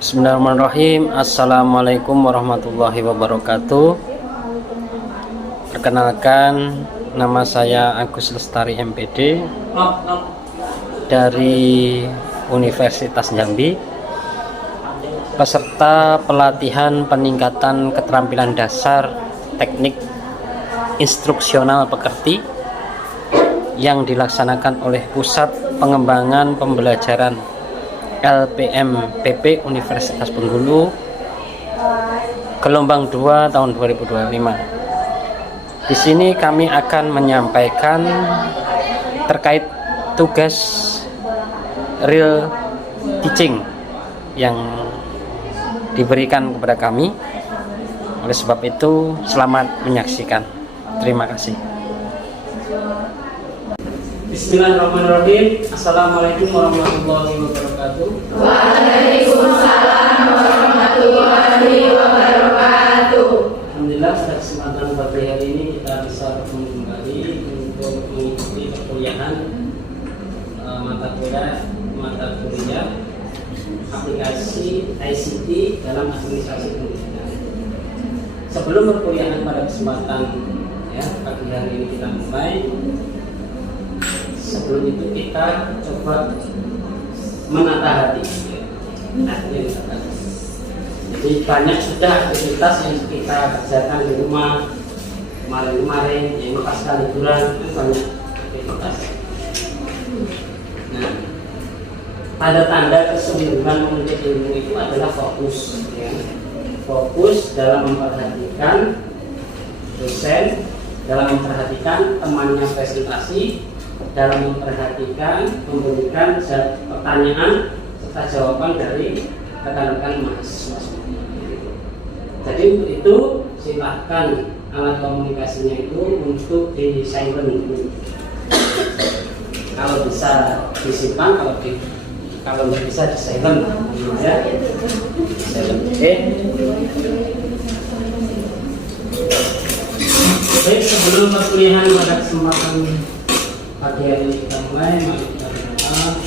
Bismillahirrahmanirrahim. Assalamualaikum warahmatullahi wabarakatuh. Perkenalkan, nama saya Agus Lestari MPD dari Universitas Jambi, peserta pelatihan peningkatan keterampilan dasar teknik instruksional pekerti yang dilaksanakan oleh Pusat Pengembangan Pembelajaran LPMPP Universitas Bengkulu gelombang 2 tahun 2025. Di sini kami akan menyampaikan terkait tugas real teaching yang diberikan kepada kami. Oleh sebab itu, selamat menyaksikan. Terima kasih. Bismillahirrahmanirrahim. Assalamualaikum warahmatullahi wabarakatuh. Waalaikumsalam warahmatullahi wabarakatuh. Alhamdulillah, pada kesempatan pagi hari ini kita bisa bertemu kembali untuk mengikuti perkuliahan mata kuliah aplikasi ICT dalam administrasi pendidikan. Sebelum perkuliahan pada kesempatan pagi hari ini kita mulai. Sebelum itu kita coba menata hati. Jadi banyak sudah aktivitas yang kita kerjakan di rumah kemarin-kemarin, yang pasca liburan itu banyak aktivitas. Nah, tanda-tanda kesungguhan menuntut ilmu itu adalah fokus, fokus dalam memperhatikan dosen, dalam memperhatikan temannya presentasi, dalam memperhatikan, memberikan pertanyaan serta jawaban dari rekan-rekan mahasiswa. Jadi untuk itu silahkan alat komunikasinya itu untuk di silent dulu. Kalau bisa disimpan, kalau nggak bisa di silent, ya. Silent. Baik, sebelum perkuliahan pada kesempatan pagi hari ini kita mulai, mari kita berdoa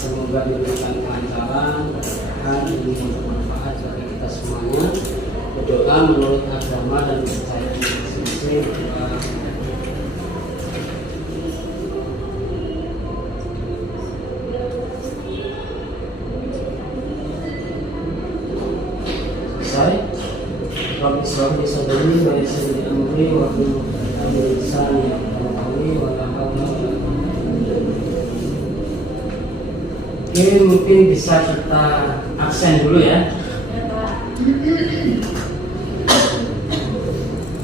semoga diberikan kelancaran, keberkahan, ilmu yang bermanfaat bagi kita semuanya. Berdoa menurut agama dan kepercayaan masing-masing. Selesai. Rabbi shrah li sadri wa yassir li amri wahlul 'uqdatam min lisani yafqahu qawli wa la hawla wa la quwwata illa billah. Oke, mungkin bisa kita absen dulu ya.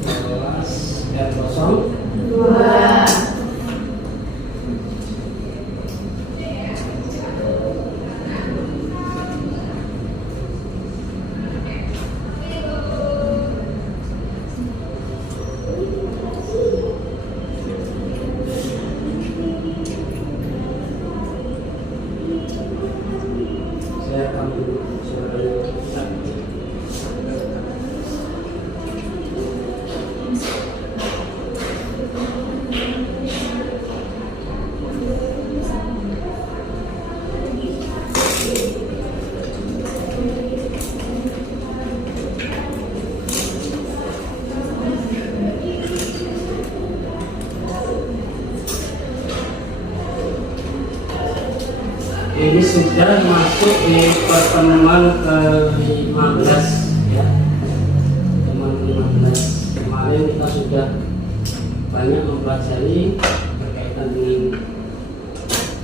Kelas biar kosong. 2. Ini sudah masuk di pertemuan ke-15 ya. Pertemuan ke-15. Kemarin kita sudah banyak mempelajari berkaitan dengan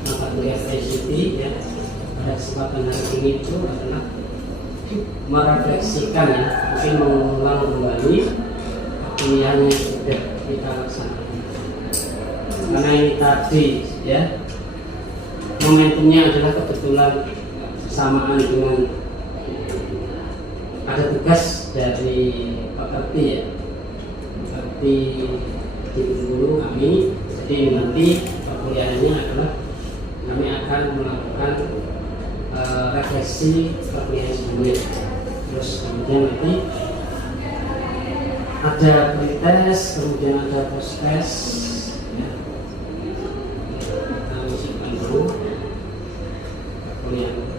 mata kuliah ICT ya. Pada kesempatan hari ini itu adalah merefleksikan ya, mungkin mengulang kembali perkuliahan yang sudah kita laksanakan. Karena ini tadi ya, momentumnya adalah kebetulan bersamaan dengan ada tugas dari pekerti ya, pekerti di Bengkulu kami. Jadi nanti perkuliahannya adalah kami akan melakukan refleksi perkuliahan sebelumnya. Terus kemudian nanti ada pretest, kemudian ada post-test ya. Kita masukkan dulu perkuliahan.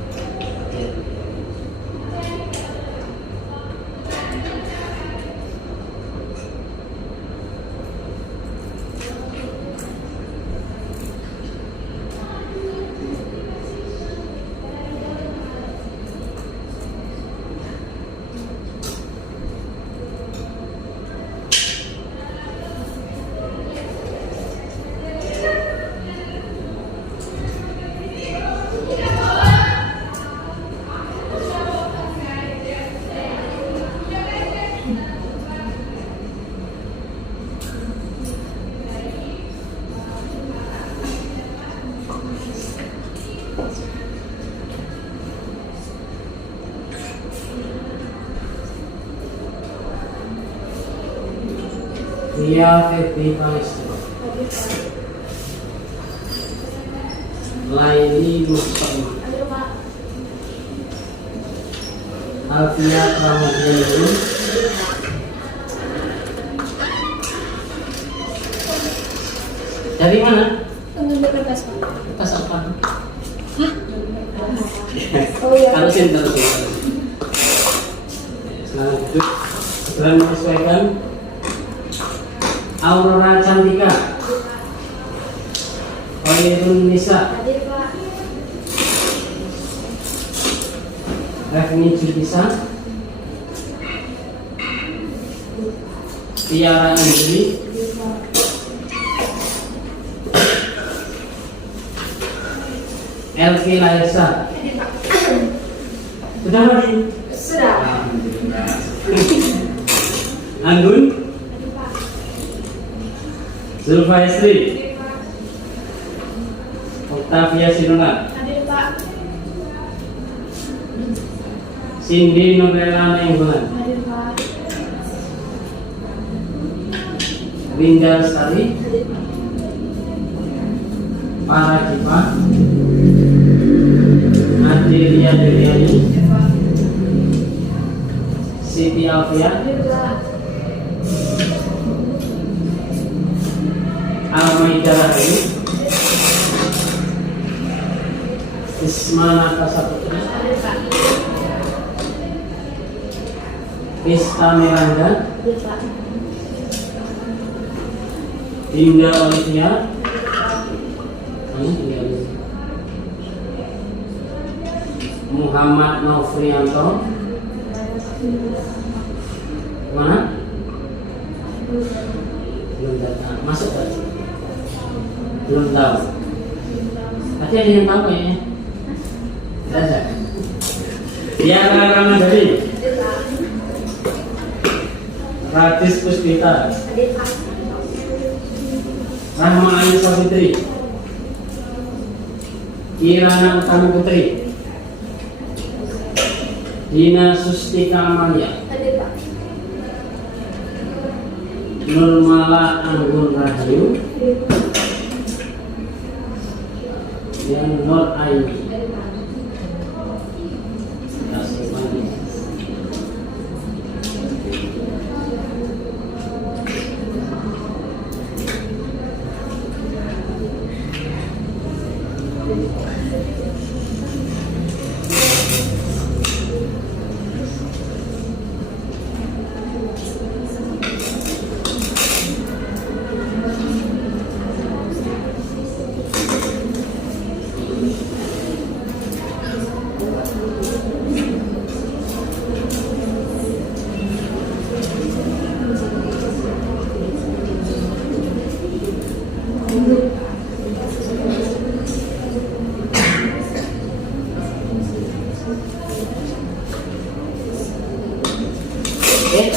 Ria Febri Pangestu, Laili Mustaqim, Alfia Pramudian, dari mana? Kertas Kertas apa? Oh iya. Terusin. Sekarang duduk. Segera menyesuaikan. Aurora Cantika, Khairun Nisa, Hadir Pak. Refni Julisa, Tiara Indri, Elvi Laisa. Hadir Pak. Sudah mati? Sudah. Alhamdulillah. Anggun, Hadir Pak. Zulfaisri, Hadir Pak. Octavia Sinula, Hadir Pak. Cindy Nurlela Nenggolan, Hadir Pak. Winda Lestari, Hadir Pak. Parajiva, Adelia Deliani, Hadir Pak. Siti Alfia, Hadir Pak. Almaida Rahim, Ismana Kasaputri, Hadir Pak. Krista Miranda, Hadir Pak. Dinda Olivia, Muhammad Novrianto, mana? Belum datang. Masuk tak? Belum tahu. Tapi ada yang tahu ya? Tidak ada. Tiara Ramadhani, Hadir Pak. Radis Puspita, Hadir Pak. Rahma Aisyah Fitri, Kirana Utami Putri, Dina Sustika Amalia, Hadir Pak. Nurmala Anggun Rahayu, Hadir Pak. dan Nur Aini. Hadir Pak. Kasih pagi.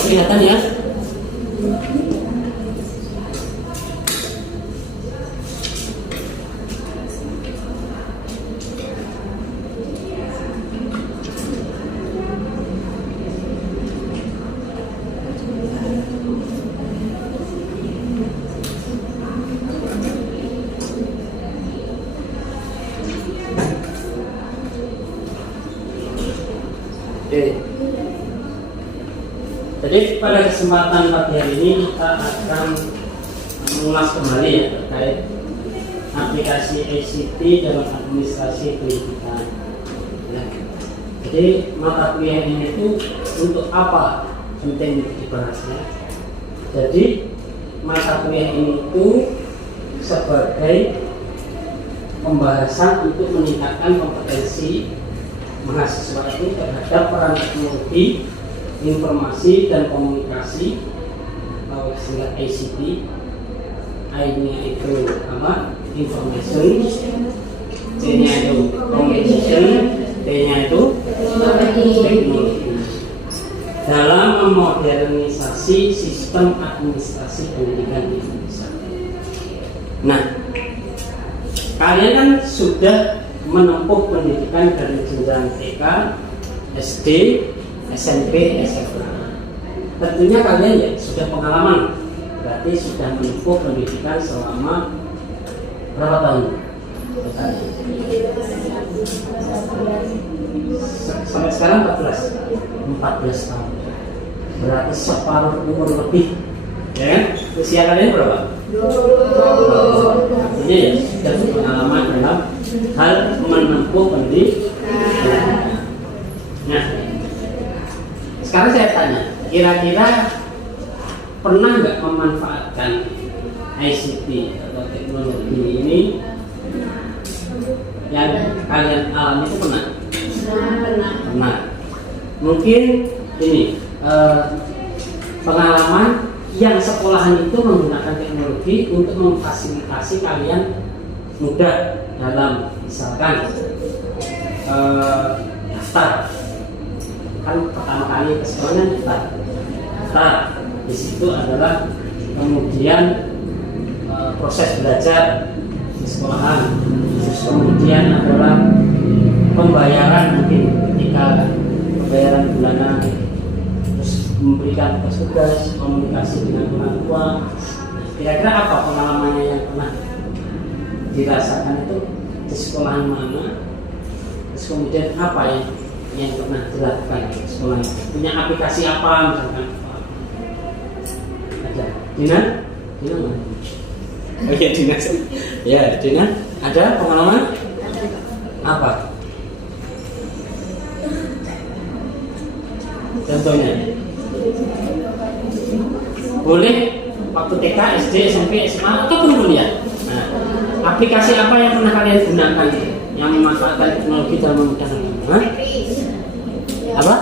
Kelihatan ya? Oke. Jadi pada kesempatan pagi hari ini kita akan mengulas kembali ya terkait aplikasi ICT dalam administrasi pendidikan. Ya. Jadi mata kuliah ini itu untuk apa penting dibahasnya? Jadi mata kuliah ini itu sebagai pembahasan untuk meningkatkan kompetensi mahasiswa itu terhadap peran teknologi informasi dan komunikasi atau istilah ICT. I-nya itu apa? Information, C-nya itu communication, T-nya itu teknologi dalam memodernisasi sistem administrasi pendidikan di Indonesia. Nah, kalian kan sudah menempuh pendidikan dari jenjang TK, SD, SMP, SMA. Tentunya kalian ya sudah pengalaman berarti sudah menempuh pendidikan selama berapa tahun? Sampai sekarang 14 tahun. Berarti separuh umur lebih. Ya kan? Usia kalian berapa? 20. Artinya ya sudah pengalaman dalam hal menempuh pendidikan. Nah, sekarang saya tanya, kira-kira pernah nggak memanfaatkan ICT atau teknologi ini yang kalian alami itu pernah? Pernah. Mungkin ini pengalaman yang sekolahan itu menggunakan teknologi untuk memfasilitasi kalian mudah dalam misalkan daftar. Kan pertama kali ke sekolahnya daftar. Di situ adalah kemudian proses belajar di sekolahan. Terus kemudian adalah pembayaran, mungkin ketika pembayaran bulanan, terus memberikan tugas, komunikasi dengan orang tua. Kira-kira apa pengalamannya yang pernah dirasakan itu di sekolahan mana? Terus kemudian apa yang pernah dilakukan di sekolah itu? Punya aplikasi apa misalkan? Ada. Dina mana? Oh iya, Dina. Ya, Dina, ada pengalaman? Apa? Contohnya? Boleh waktu TK, SD, SMP, SMA, ataupun kuliah. Nah, aplikasi apa yang pernah kalian gunakan yang memanfaatkan teknologi dalam memudahkan? Apa?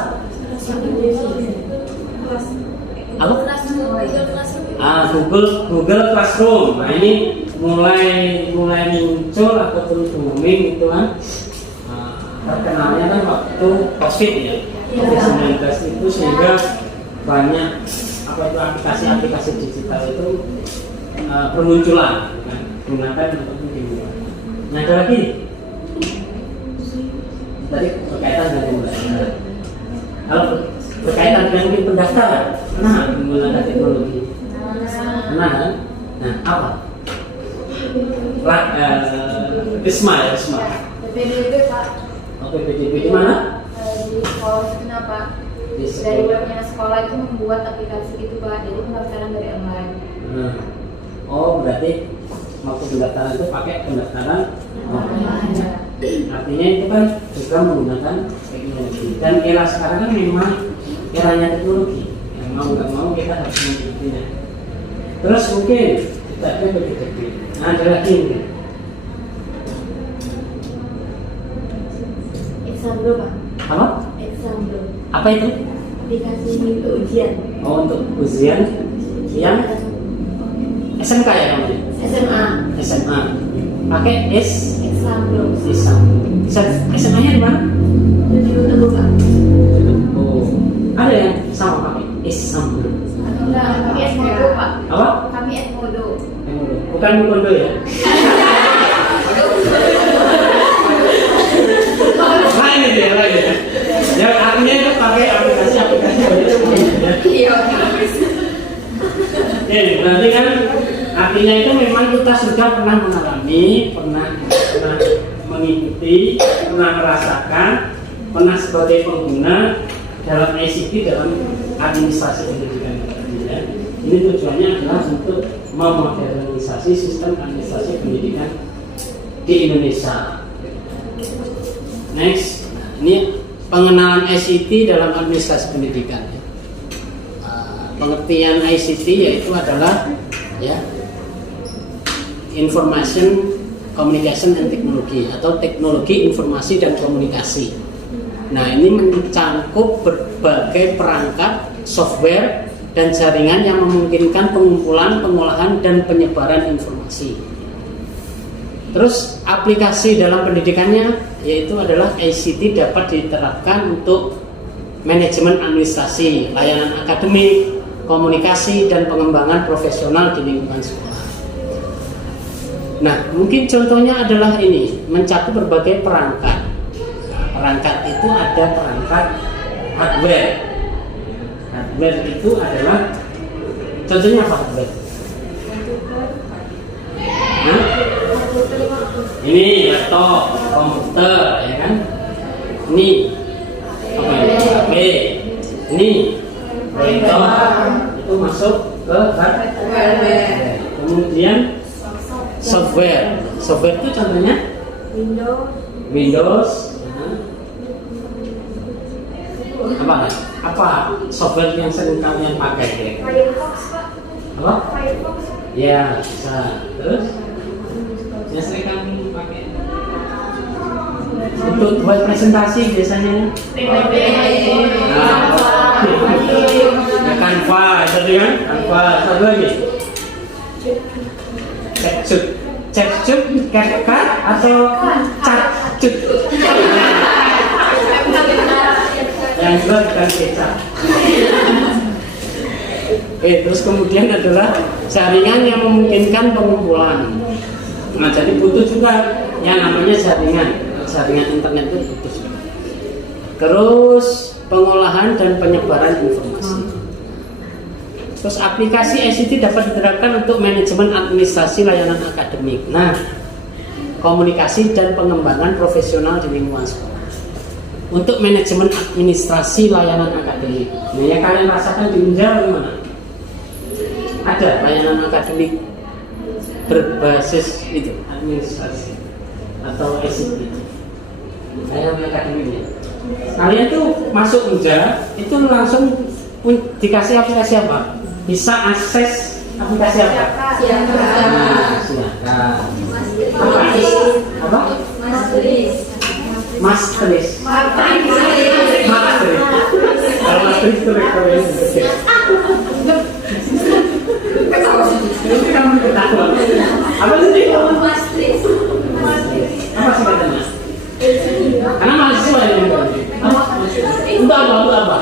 Google Classroom. Nah, ini mulai muncul ataupun booming itu kan. Terkenalnya kan waktu COVID ya, COVID-19 itu, sehingga banyak aplikasi-aplikasi digital itu bermunculan, kan? Gunakan untuk dimulai. Nah, ada lagi tadi berkaitan dengan pendaftaran. Kalau berkaitan dengan pendaftaran, nah menggunakan teknologi. Nah, apa? Risma. PPDB Pak. PPDB di mana? Di sekolah. Kenapa? Dari webnya sekolah itu membuat aplikasi gitu Pak. Jadi pendaftaran dari online. Oh, berarti waktu pendaftaran itu pakai pendaftaran online. Artinya itu kan juga menggunakan teknologi. Dan era sekarang kan memang eranya teknologi. Yang mau nggak mau kita harus mengikutinya. Terus mungkin kita PPDB. Nah, ada lagi nih. Examblo Pak. Apa? Examblo. Apa itu? Aplikasi untuk ujian. Oh, untuk ujian yang SMK ya namanya? SMA. Pakai Examblo. SMA-nya di mana? Di YouTube Pak. Oh, ada yang sama pakai Examblo. Enggak, kami Edmodo Pak. Apa? Kami Edmodo. Bukan Mukondo ya? Lain itu ya, lain ya. Ya artinya itu pakai aplikasi-aplikasi Iya. Oke, berarti kan artinya itu memang kita sudah pernah mengalami, pernah mengikuti, pernah merasakan, pernah sebagai pengguna dalam ICT dalam administrasi pendidikan. Ini tujuannya adalah untuk memodernisasi sistem administrasi pendidikan di Indonesia. Next, ini pengenalan ICT dalam administrasi pendidikan. Pengertian ICT yaitu adalah Information Communication and Technology atau teknologi informasi dan komunikasi. Nah, ini mencakup berbagai perangkat, software, dan jaringan yang memungkinkan pengumpulan, pengolahan, dan penyebaran informasi. Terus aplikasi dalam pendidikannya yaitu adalah ICT dapat diterapkan untuk manajemen administrasi, layanan akademik, komunikasi, dan pengembangan profesional di lingkungan sekolah. Nah, mungkin contohnya adalah ini, mencakup berbagai perangkat. Perangkat itu ada perangkat hardware. Hardware itu adalah contohnya apa hardware? Hah? Ini laptop, komputer, ya kan? Ini apa ini? HP. Ini monitor. Itu masuk ke hardware. Kemudian software. Software itu contohnya Windows. Apa software yang sering kalian pakai? Apa? Ya, bisa. Terus yang sering kami pakai untuk buat presentasi biasanya. Ya Canva, jadi kan? Canva, satu lagi. Cekcut, CapCut atau Catcut? Yang dua bukan kecap. Terus kemudian adalah jaringan yang memungkinkan pengumpulan. Nah, jadi butuh juga yang namanya jaringan internet itu butuh juga. Terus pengolahan dan penyebaran informasi. Terus aplikasi ICT dapat diterapkan untuk manajemen administrasi layanan akademik. Nah, komunikasi dan pengembangan profesional di lingkungan sekolah. Untuk manajemen administrasi layanan akademik. Nah, yang kalian rasakan di Unja bagaimana? Ada layanan akademik berbasis itu administrasi atau ICT. Layanan akademiknya. Kalian tuh masuk Unja itu langsung dikasih aplikasi apa? Bisa akses aplikasi apa? Silakan. Apa? Masteris. Kalau masteris itu rektornya gede. Kamu ketahuan. Apa sih? Masteris. Apa sih katanya? Karena mahasiswa yang apa? Untuk apa?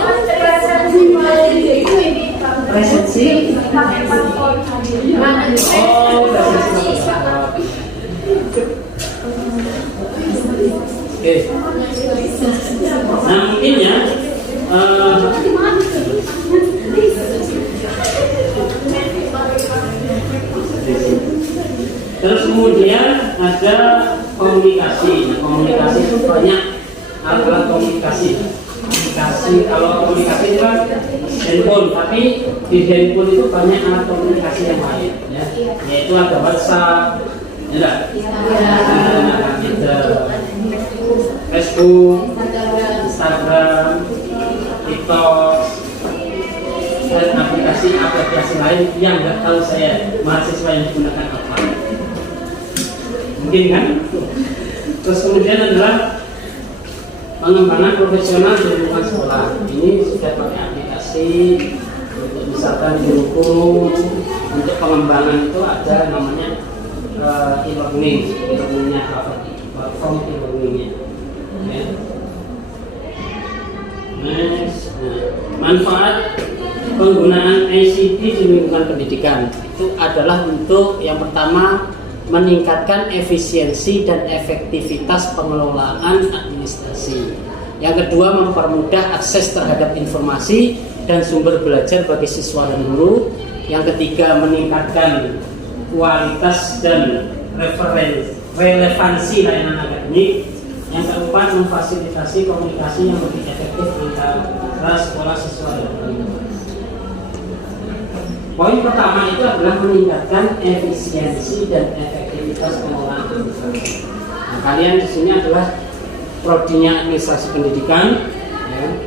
Presensi. Oke. Nah, mungkin ya terus kemudian ada komunikasi. Nah, komunikasi itu banyak alat komunikasi. Kalau komunikasi itu kan handphone, tapi di handphone itu banyak alat komunikasi yang lain, ya. Yaitu ada WhatsApp, ada Facebook, Instagram, TikTok, dan aplikasi lain yang nggak tahu saya mahasiswa yang digunakan apa. Mungkin kan? Terus kemudian adalah pengembangan profesional di lingkungan sekolah. Ini sudah pakai aplikasi untuk misalkan di guru. Untuk pengembangan itu ada namanya e-learningnya apa? Platform e-learningnya. Ya. Manfaat penggunaan ICT di lingkungan pendidikan itu adalah untuk yang pertama meningkatkan efisiensi dan efektivitas pengelolaan administrasi. Yang kedua, mempermudah akses terhadap informasi dan sumber belajar bagi siswa dan guru. Yang ketiga, meningkatkan kualitas dan relevansi layanan akademik. Yang keempat, memfasilitasi komunikasi yang lebih efektif antara sekolah, siswa dan guru. Poin pertama itu adalah meningkatkan efisiensi dan efektivitas pengelolaan administrasi. Nah, kalian di sini adalah prodinya administrasi pendidikan, ya.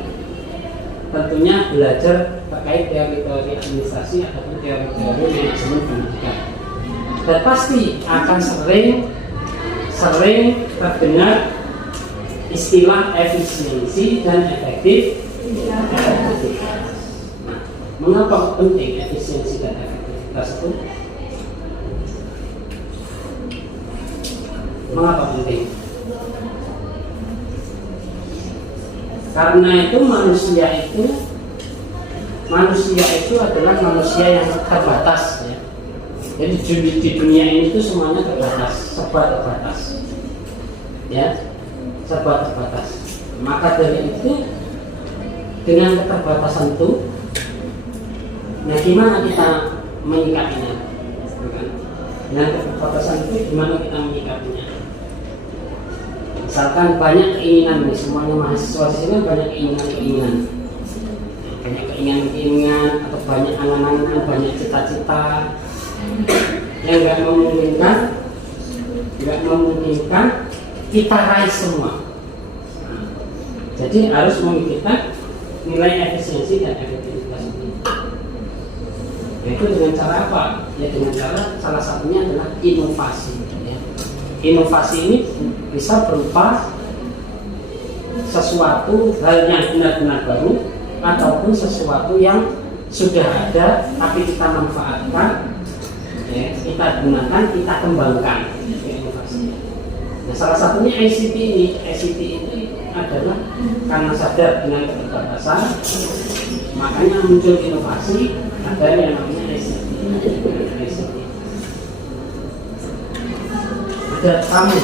Tentunya belajar terkait teori-teori administrasi ataupun teori-teori manajemen pendidikan. Dan pasti akan sering terdengar istilah efisiensi dan efektivitas. Mengapa penting efisiensi dan efektivitas itu? Mengapa penting? Karena itu manusia itu adalah manusia yang terbatas, ya. Jadi di dunia ini itu semuanya terbatas, serba terbatas, ya, serba terbatas. Maka dari itu dengan keterbatasan itu, nah, gimana kita menyikapinya? Dengan keterbatasan itu gimana kita menyikapinya? Misalkan banyak keinginan nih, semuanya mahasiswa di sini banyak keinginan, banyak keinginan atau banyak angan-angan, banyak cita-cita yang nggak memungkinkan kita raih semua. Nah, jadi harus memikirkan nilai efisiensi dan efektivitas ini. Yaitu dengan cara apa? Ya dengan cara salah satunya adalah inovasi. Ya. Inovasi ini bisa berupa sesuatu hal yang benar-benar baru ataupun sesuatu yang sudah ada tapi kita manfaatkan, ya, kita gunakan, kita kembangkan. Inovasi. Nah, salah satunya ICT ini. ICT ini adalah karena sadar dengan keterbatasan, makanya muncul inovasi, ada yang namanya ICT. Ada tamu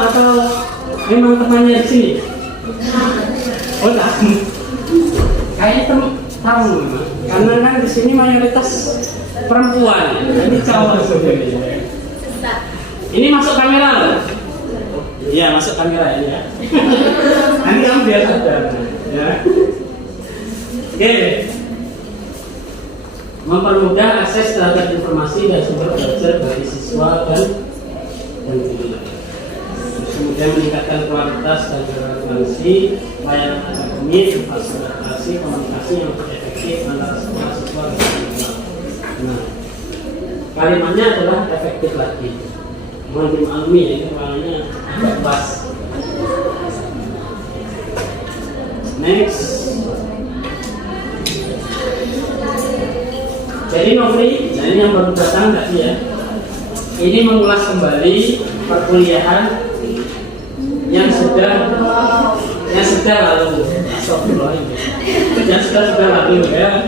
atau memang temannya di sini? Oh, tamu. Kayaknya tamu memang. Karena kan di sini mayoritas perempuan. Ini cowok sebenarnya. Ini masuk kamera loh. Iya, masuk kamera ini ya. Nanti kamu biar sadar. Ya. Oke. Mempermudah akses terhadap informasi dan sumber belajar bagi siswa dan guru. Kemudian meningkatkan kualitas dan relevansi layanan akademik, fasilitasi komunikasi yang efektif antara sekolah siswa dan siswa. Nah, kalimatnya adalah efektif lagi. Mohon dimaklumi ya, ini maknanya agak pas. Next. Jadi Novri, nah ini yang baru datang tadi ya. Ini mengulas kembali perkuliahan yang sudah lalu. Yang sudah lalu ya.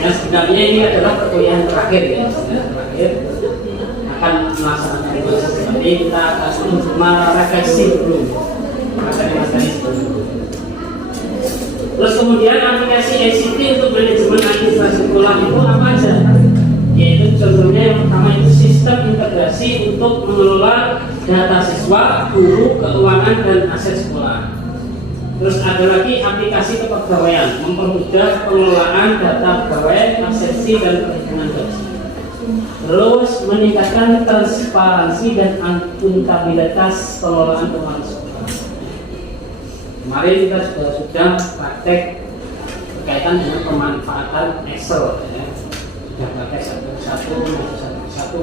Yang sebenarnya ini adalah perkuliahan terakhir ya. Terakhir akan melaksanakan tugas seperti kita akan merefleksi dulu materi-materi sebelumnya. Terus kemudian aplikasi ICT untuk manajemen administrasi sekolah itu apa aja? Yaitu contohnya yang pertama itu sistem integrasi untuk mengelola data siswa, guru, keuangan dan aset sekolah. Terus ada lagi aplikasi kepegawaian, mempermudah pengelolaan data pegawai, absensi dan perhitungan gaji. Terus meningkatkan transparansi dan akuntabilitas pengelolaan keuangan sekolah. Kemarin kita sudah praktek berkaitan dengan pemanfaatan Excel ya. Sudah pakai satu.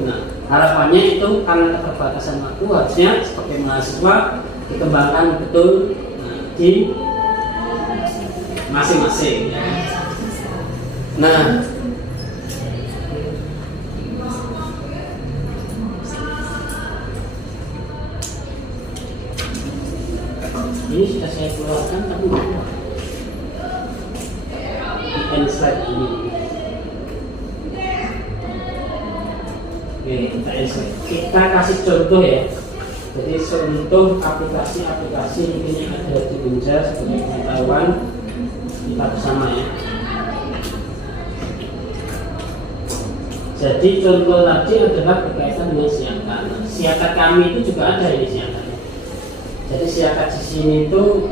Nah, harapannya itu karena keterbatasan waktu harusnya sebagai mahasiswa dikembangkan betul di masing-masing ya. Nah, ini sudah saya keluarkan tapi di slide ini. Oke, kita kasih contoh ya. Jadi contoh aplikasi ini ada di Binja sebagai pengetahuan kita bersama ya. Jadi contoh tadi adalah berkaitan dengan siakat. Siakat kami itu juga ada ini siakat. Jadi siakat di sini itu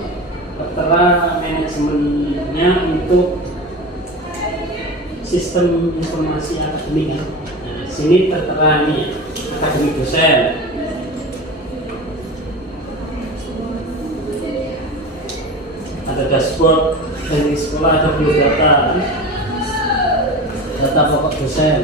tertera manajemennya untuk sistem informasi akademik. Nah, sini tertera nih akademik dosen. Ada dashboard dari sekolah, ada biodata, data pokok dosen.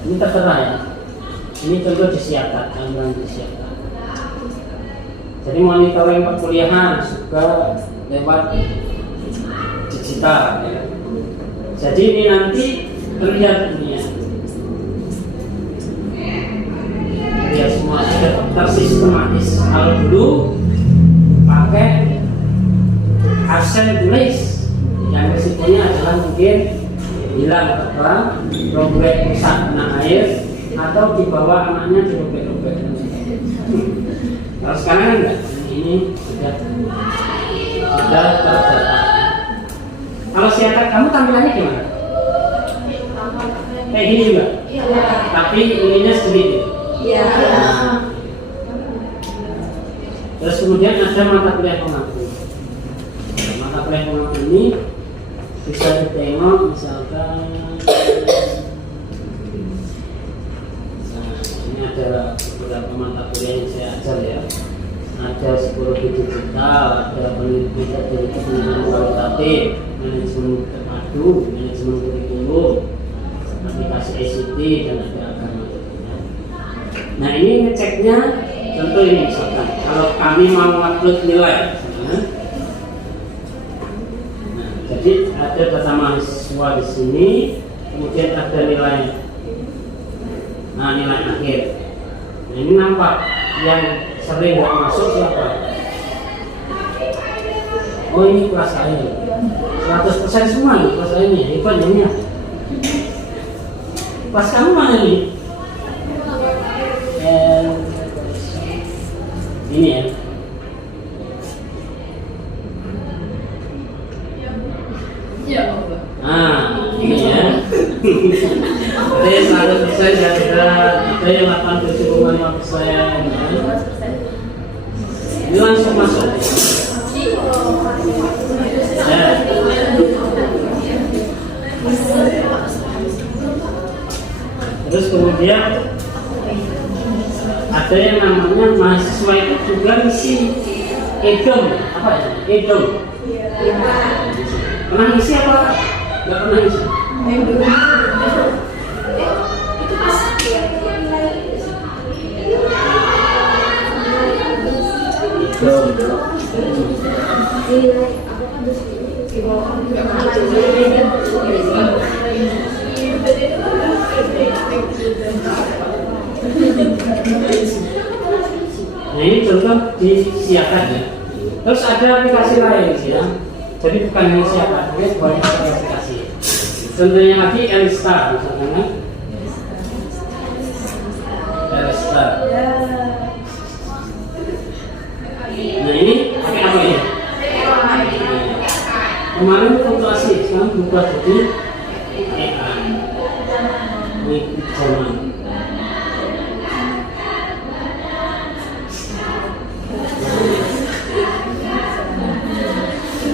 Ini tertera ya. Ini contoh disiapkan, gambaran disiapkan. Jadi monitoring perkuliahan juga lewat digital ya. Jadi ini nanti terlihat ini ya. Ya semua sudah tersistematis. Kalau dulu pakai absen tulis, yang risikonya adalah mungkin hilang terbang, robek rusak kena air, atau dibawa anaknya dirobek-robek. Kalau sekarang kan enggak, ini sudah terdata. Kalau siakat kamu tampilannya gimana? Kayak gini juga? Iya. Tapi ininya sedikit. Iya. Terus kemudian ada mata kuliah pengaku. Mata kuliah pengaku ini bisa ditengok misalkan. Ini ada beberapa mata kuliah yang saya ajar ya. Ada psikologi digital, ada penelitian kualitatif, manajemen terpadu, manajemen kurikulum, aplikasi ICT, dan ada agama. Nah ini ngeceknya tentu ini misalkan kalau kami mau upload nilai, nah jadi ada data mahasiswa di sini, kemudian ada nilainya. Nah nilai akhir. Nah ini nampak yang sering nggak masuk siapa? Oh ini kelas A ini 100% semua nih kelas A ini, hebat ya. Kelas kamu mana nih? Ini ya. Iya. Nah ini ya. Ada 100% ada yang 87,5%. Ini langsung masuk. Ya. Terus kemudian ada yang namanya mahasiswa itu juga ngisi edom, apa ya? Edom. Pernah ngisi apa? Nggak pernah ngisi. Itu pas Nah ini contoh disiapkan ya. Terus ada aplikasi lain sih ya. Jadi bukan hanya siapkan, tapi banyak aplikasi. Contohnya lagi Elstar misalnya. Elstar. Nah ini pakai apa ya? Kemarin fluktuasi, sekarang berubah jadi AI. Mengikuti zaman.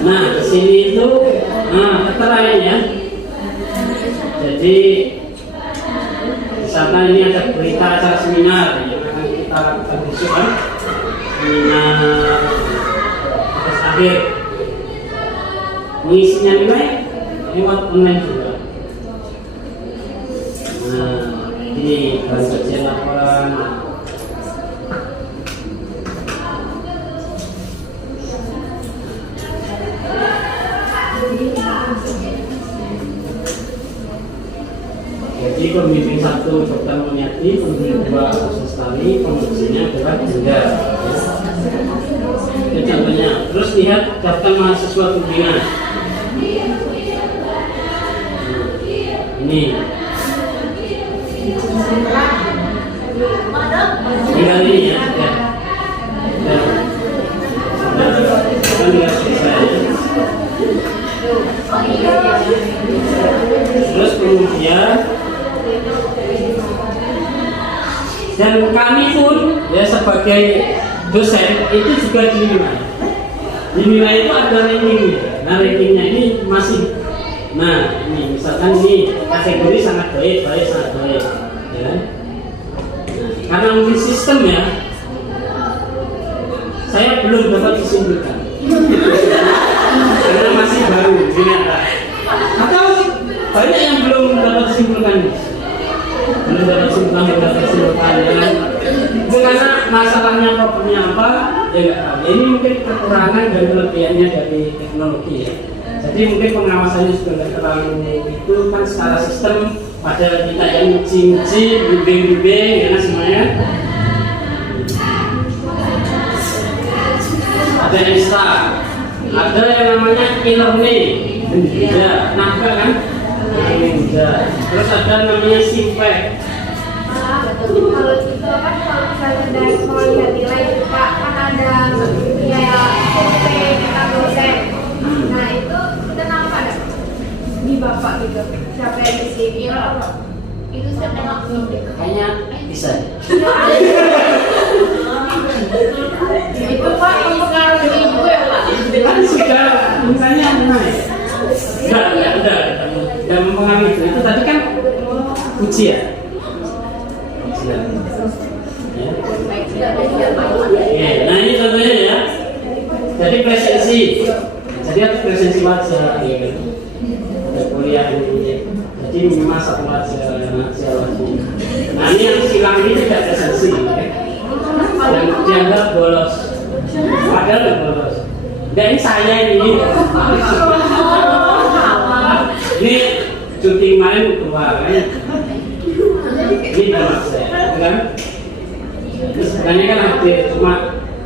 Nah, di sini itu, keterangan ya. Jadi, misalkan ini ada berita acara seminar yang akan kita besok seminar tugas akhir. Mengisinya nilai lewat online juga. Nah, ini baru saja laporan. Jadi pembimbing 1 Dr. Mulyati, pembimbing 2 Agus Lestari, pembimbingnya adalah Dinda. Itu contohnya. Terus lihat daftar mahasiswa pembinaan. Ini. Tinggal ini ya. Kan lihat selesai. Terus kemudian dan kami pun ya sebagai dosen itu juga dinilai. Dinilai itu ada rankingnya. Nah rankingnya ini masih, nah ini misalkan ini kategori sangat baik, sangat baik. Ya. Nah, karena mungkin sistem ya, saya belum dapat disimpulkan. Karena masih baru, atau banyak yang belum dapat disimpulkan. Belum dapat simpulkan ya. Itu karena masalahnya problemnya apa ya nggak tahu. Ini mungkin kekurangan dan kelebihannya dari teknologi ya. Jadi mungkin pengawasannya juga nggak terlalu itu kan secara sistem pada kita yang uji bimbing ya semuanya. Ada Insta, ada yang namanya e-learning, ya, nangka kan? Terus ada namanya Simpek. Kalau itu kan kalau misalnya dari sekolah lihat nilai itu Pak, kan ada ya survei tentang dosen. Nah itu kita nampak ada di bapak gitu. Siapa yang di sini? Itu saya tengok di Kayaknya bisa. itu Pak mempengaruhi ibu ya Pak. Kan sudah misalnya naik. Enggak mempengaruhi itu. Itu tadi kan ujian. Ujian. Ya. Oke, nah ini contohnya ya. Jadi presensi. Jadi ada presensi wajah ya kan. Ada kuliah ini. Jadi minimal 1 wajah wajah. Nah ini yang silang ini tidak presensi ya. Yang dianggap bolos. Padahal tidak bolos. Dan ini saya ini. Ini cuti main keluar kan. Ini nama saya kan. Terus sebenarnya kan hadir cuma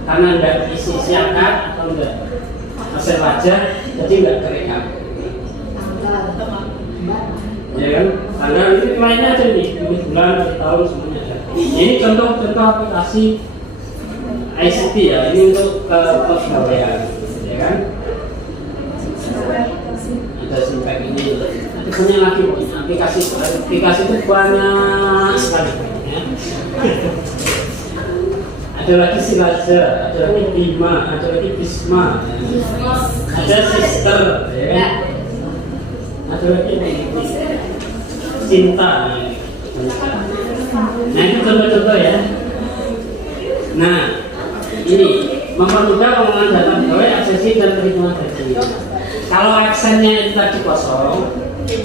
karena tidak isi siakat atau tidak hasil wajah jadi nggak kerekam. Ya kan? Karena ini lainnya aja nih, bulan, tahun semuanya ada. Ini contoh aplikasi ICT ya, ini untuk kepegawaian, ya kan? Ada Simpek ini, nanti punya lagi aplikasi itu banyak sekali. Ya. Ada lagi Silaja, ada lagi Bima, ada lagi Bisma, ada Sister, ya kan? Ada lagi Cinta. Nah itu contoh-contoh ya. Nah ini mempermudah pengelolaan data pegawai, aksesi dan perhitungan gaji. Kalau aksennya itu tadi kosong,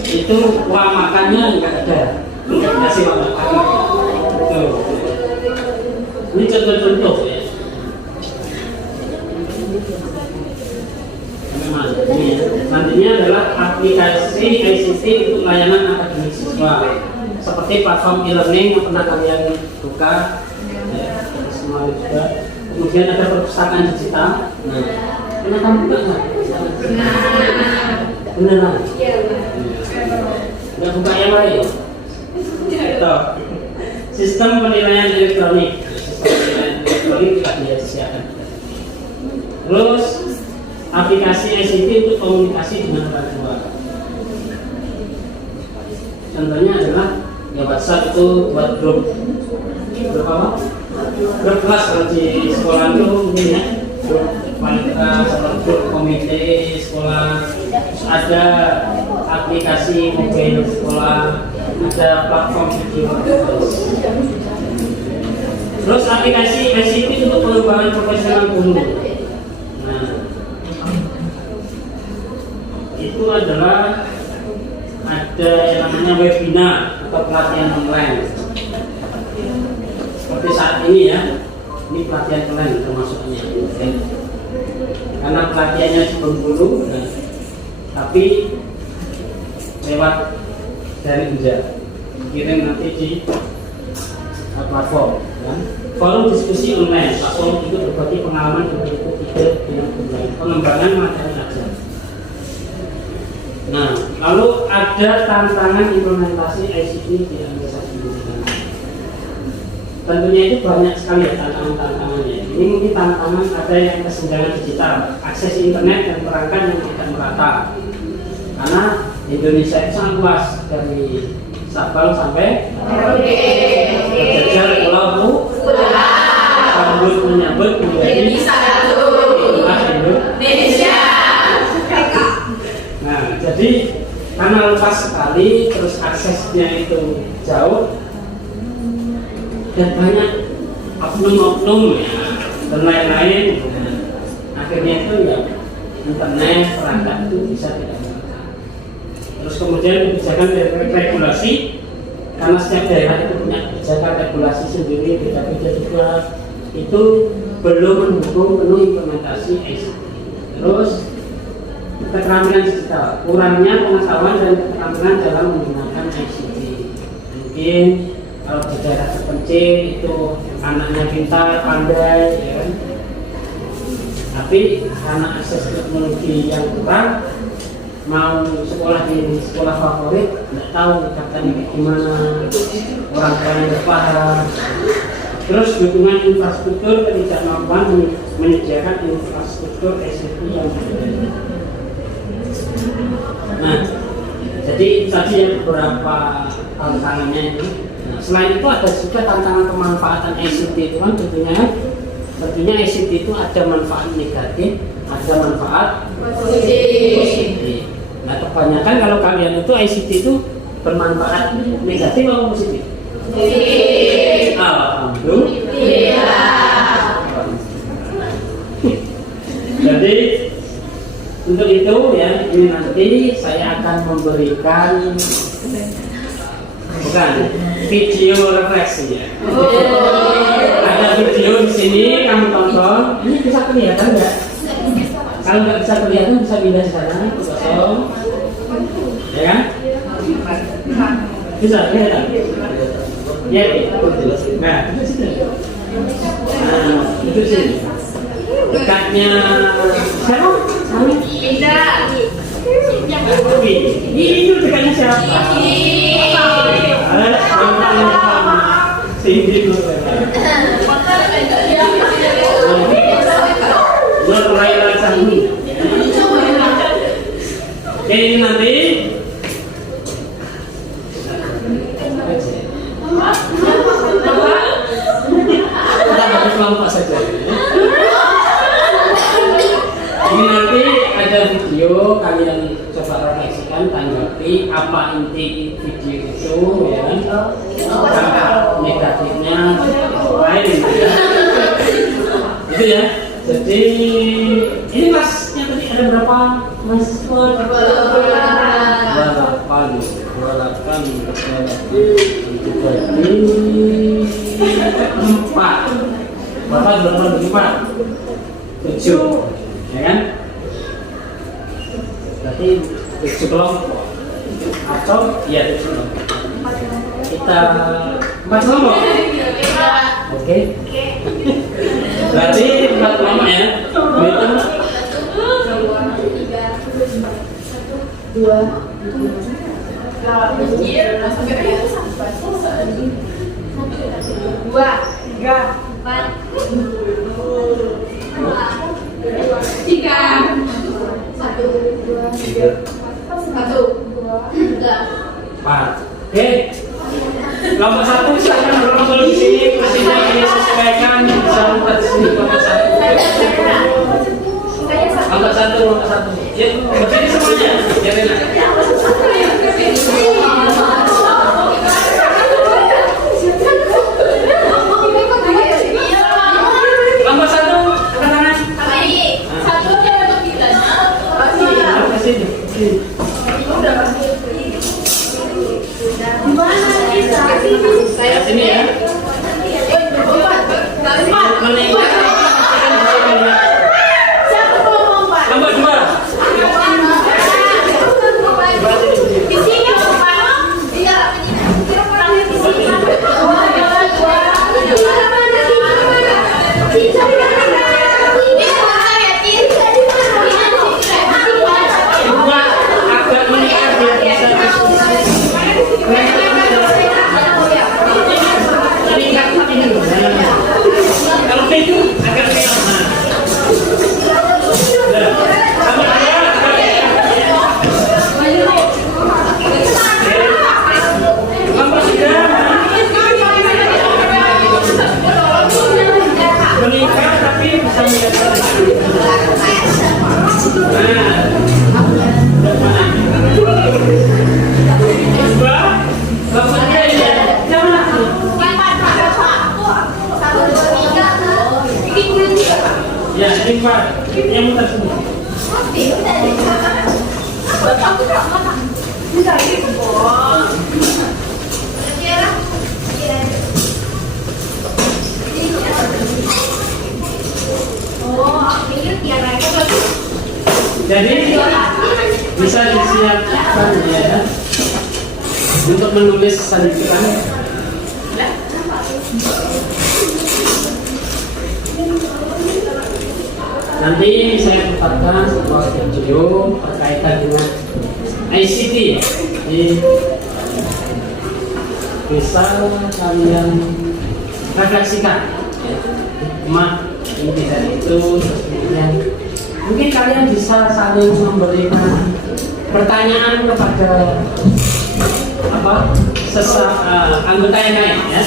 itu uang makannya nggak ada, nggak dikasih uang makan. Tuh. Ini contoh-contoh ya. Nantinya adalah aplikasi ICT untuk layanan akademik siswa seperti platform e-learning yang pernah kalian buka ya, semua juga. Kemudian ada perpustakaan digital. Nah, pernah kamu buka nggak? Beneran? Nggak buka yang lain? Sistem penilaian elektronik. Juga disediakan. Terus aplikasi ICT untuk komunikasi dengan orang tua. Contohnya adalah ya WhatsApp itu buat grup apa? Grup kelas kalau di sekolah itu mungkin ya. Grup kualitas, grup komite sekolah. Terus ada aplikasi mobile sekolah, ada platform video. Terus aplikasi ICT untuk pengembangan profesional guru. Nah, itu adalah ada yang namanya webinar atau pelatihan online. Seperti saat ini ya, ini pelatihan online termasuknya. Karena pelatihannya sebelum dulu, nah, tapi lewat dari ujar, kirim nanti di platform. Kan? Forum diskusi online, platform itu berbagi pengalaman berikut 3 dengan pengembangan materi ajar. Nah, lalu ada tantangan implementasi ICT di organisasi pendidikan. Tentunya itu banyak sekali ya tantangannya. Ini mungkin tantangan ada yang kesenjangan digital, akses internet dan perangkat yang tidak merata. Karena Indonesia itu sangat luas dari Sabang sampai berjajar pulau sambut menyambut menjadi Indonesia. Nah, jadi karena luas sekali, terus aksesnya itu jauh dan banyak oknum-oknum ya, dan lain-lain. Nah, akhirnya itu ya internet perangkat itu bisa tidak. Terus kemudian kebijakan regulasi, karena setiap daerah itu punya kebijakan regulasi sendiri, beda-beda juga, itu belum mendukung penuh implementasi ICT. Terus keterampilan digital, kurangnya pengetahuan dan keterampilan dalam menggunakan ICT. Mungkin kalau di daerah terpencil itu anaknya pintar, pandai, ya kan? Tapi karena akses teknologi yang kurang, mau sekolah di sekolah favorit, nggak tahu katanya kayak gimana, orang tuanya paham. Terus dukungan infrastruktur ketidakmampuan menyediakan infrastruktur ICT yang berbeda. Nah, jadi tadi yang beberapa tantangannya itu. Nah, selain itu ada juga tantangan pemanfaatan ICT itu kan tentunya ICT itu ada manfaat negatif, ada manfaat positif. Nah, kebanyakan kalau kalian itu ICT itu bermanfaat negatif atau positif? Positif. Alhamdulillah. Jadi untuk itu ya, ini nanti saya akan memberikan bukan video refleksi ya. Ada video di sini, kamu tonton. Ini bisa kelihatan nggak? Kalau nggak bisa kelihatan bisa pindah ke sana, kosong. Ya kan? Bisa kelihatan. Ya, nah, itu sini. Dekatnya siapa? Ini dekatnya siapa? Cindy Oke, ini nanti kita bagus lompat saja. Ini nanti ada video, kalian coba refleksikan, tanggapi apa inti video itu ya, dampak negatifnya lain ya. Itu ya. Jadi ini kelasnya tadi ada berapa mahasiswa? 7, ya kan? Berarti 7 kelompok atau ya 7 kelompok. Kita 4 kelompok. Oke. Berarti 4 kelompok ya. Hitung 4. Oke. Kelompok 1 silakan berkumpul di sini, masihnya disesuaikan bisa membuat di sini kelompok 1. Kelompok 1. Ya, berdiri semuanya. Biarin aja. Kelompok 1, angkat tangan. Saya sini ya. Kelompok 2. Ya, ini Pak, yang muter semua. Jadi bisa disiapkan ya untuk menulis sandikan. Nanti saya putarkan sebuah video berkaitan dengan ICT. Jadi, bisa kalian refleksikan ya. Inti dari itu, terus kemudian mungkin kalian bisa saling memberikan pertanyaan kepada anggota yang lain ya.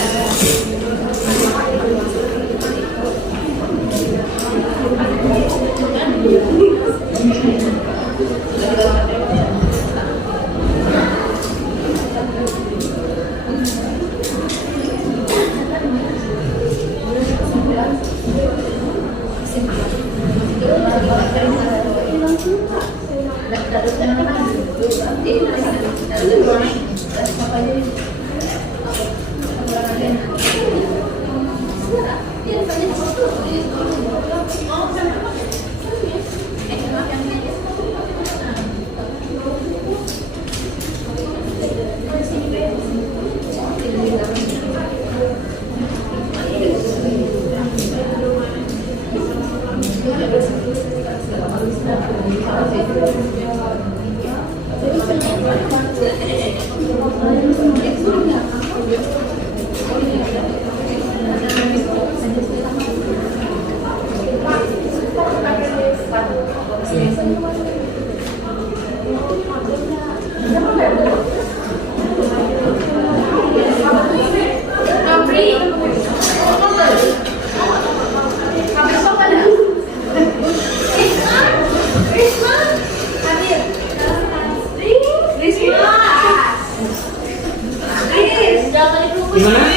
Gimana?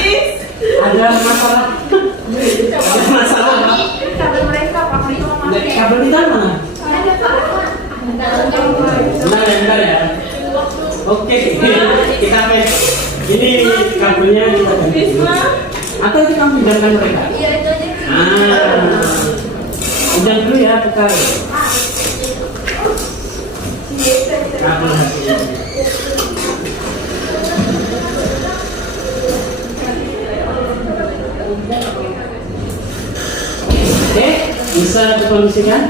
Ada masalah? Ada masalah? Kabel mereka Pak Rio masih. Kabel di mana? Ada Pak. Bentar ya. Oke, kita tes. Ini kabelnya kita ganti dulu. Atau itu kamu pindahkan mereka? Iya itu aja. Pindah dulu ya, tukar. Kabel hasilnya. Oke, bisa dikondisikan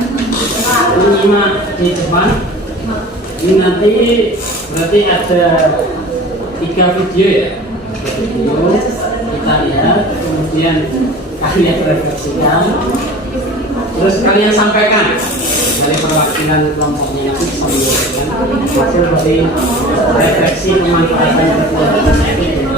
menyimak di depan. Ini nanti berarti ada 3 video ya. Video kita lihat, kemudian kalian refleksikan, terus kalian sampaikan dari perwakilan kelompoknya itu bisa menyampaikan hasil dari refleksi pemanfaatan teknologi.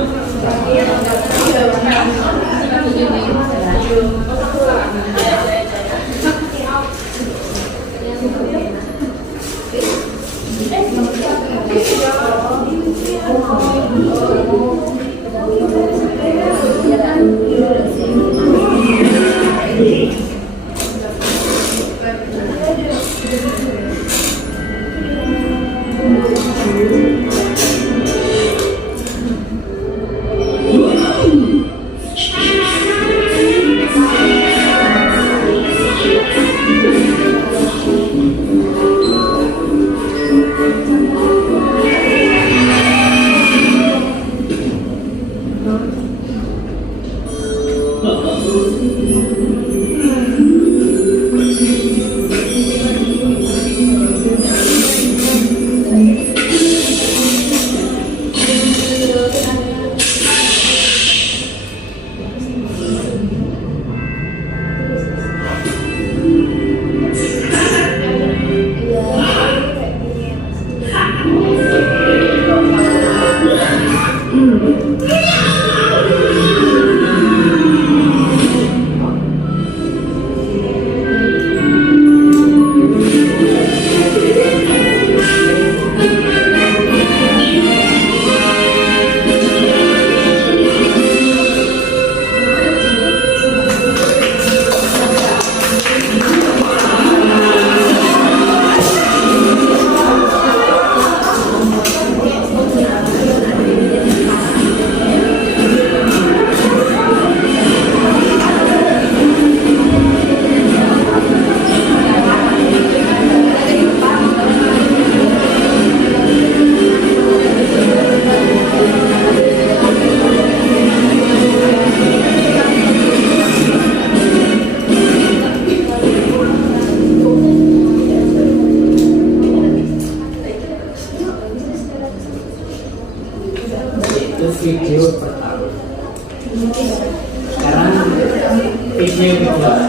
video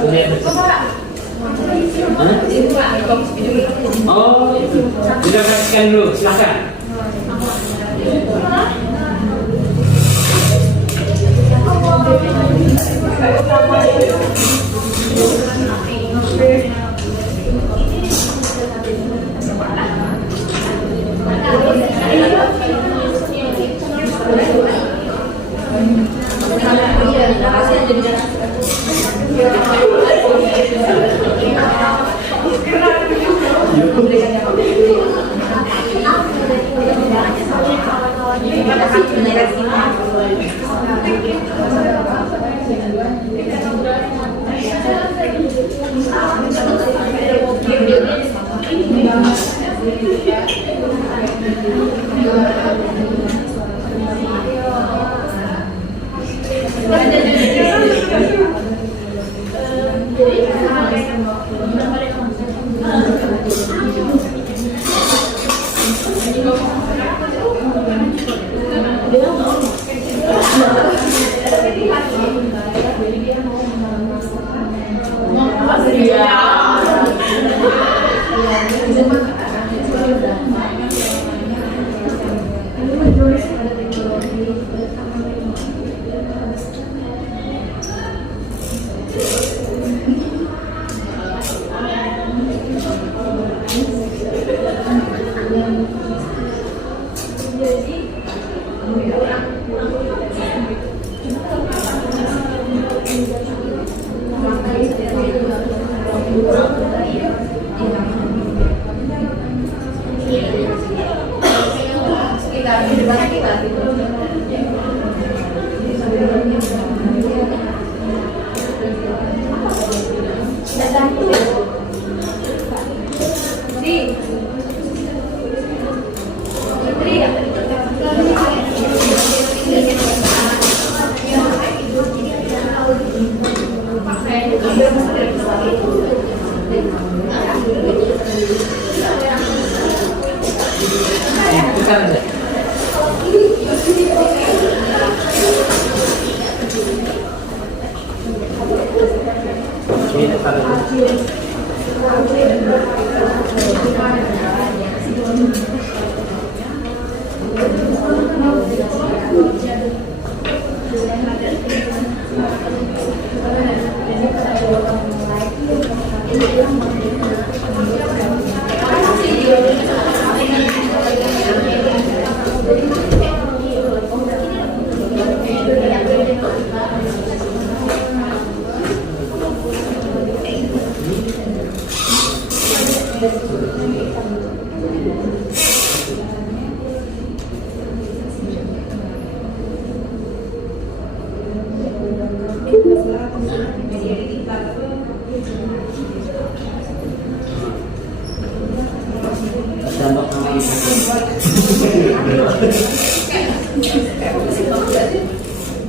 lihat itu. Hah? Oh, sudah kasihkan dulu, silakan.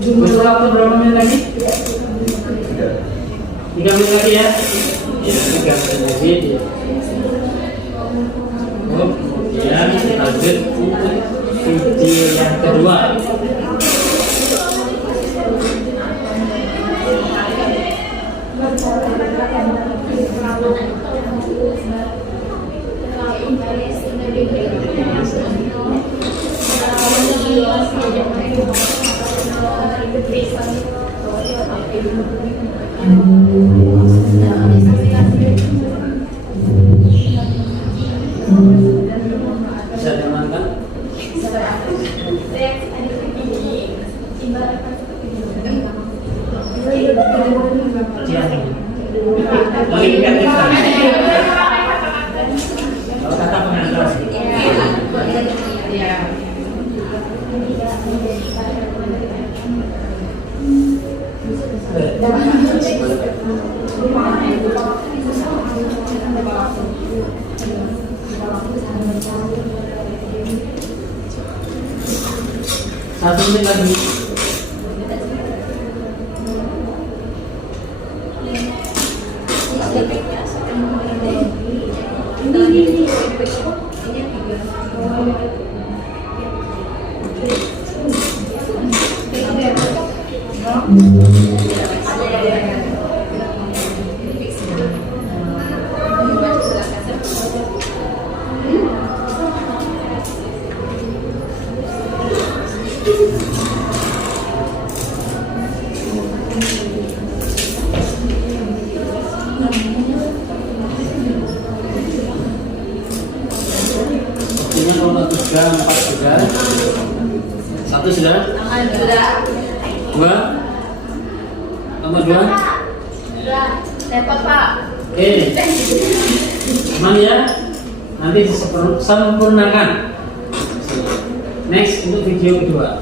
Butuh waktu berapa menit lagi? 3 menit lagi ya? Ya, 3 menit lagi. Oh, kemudian lanjut video yang kedua. Bisa diamankan? Kalau kata pengantar satu menit lagi. Nomor 2. Udah, dapat Pak. Oke. Aman ya? Nanti disempurnakan. Next untuk video kedua.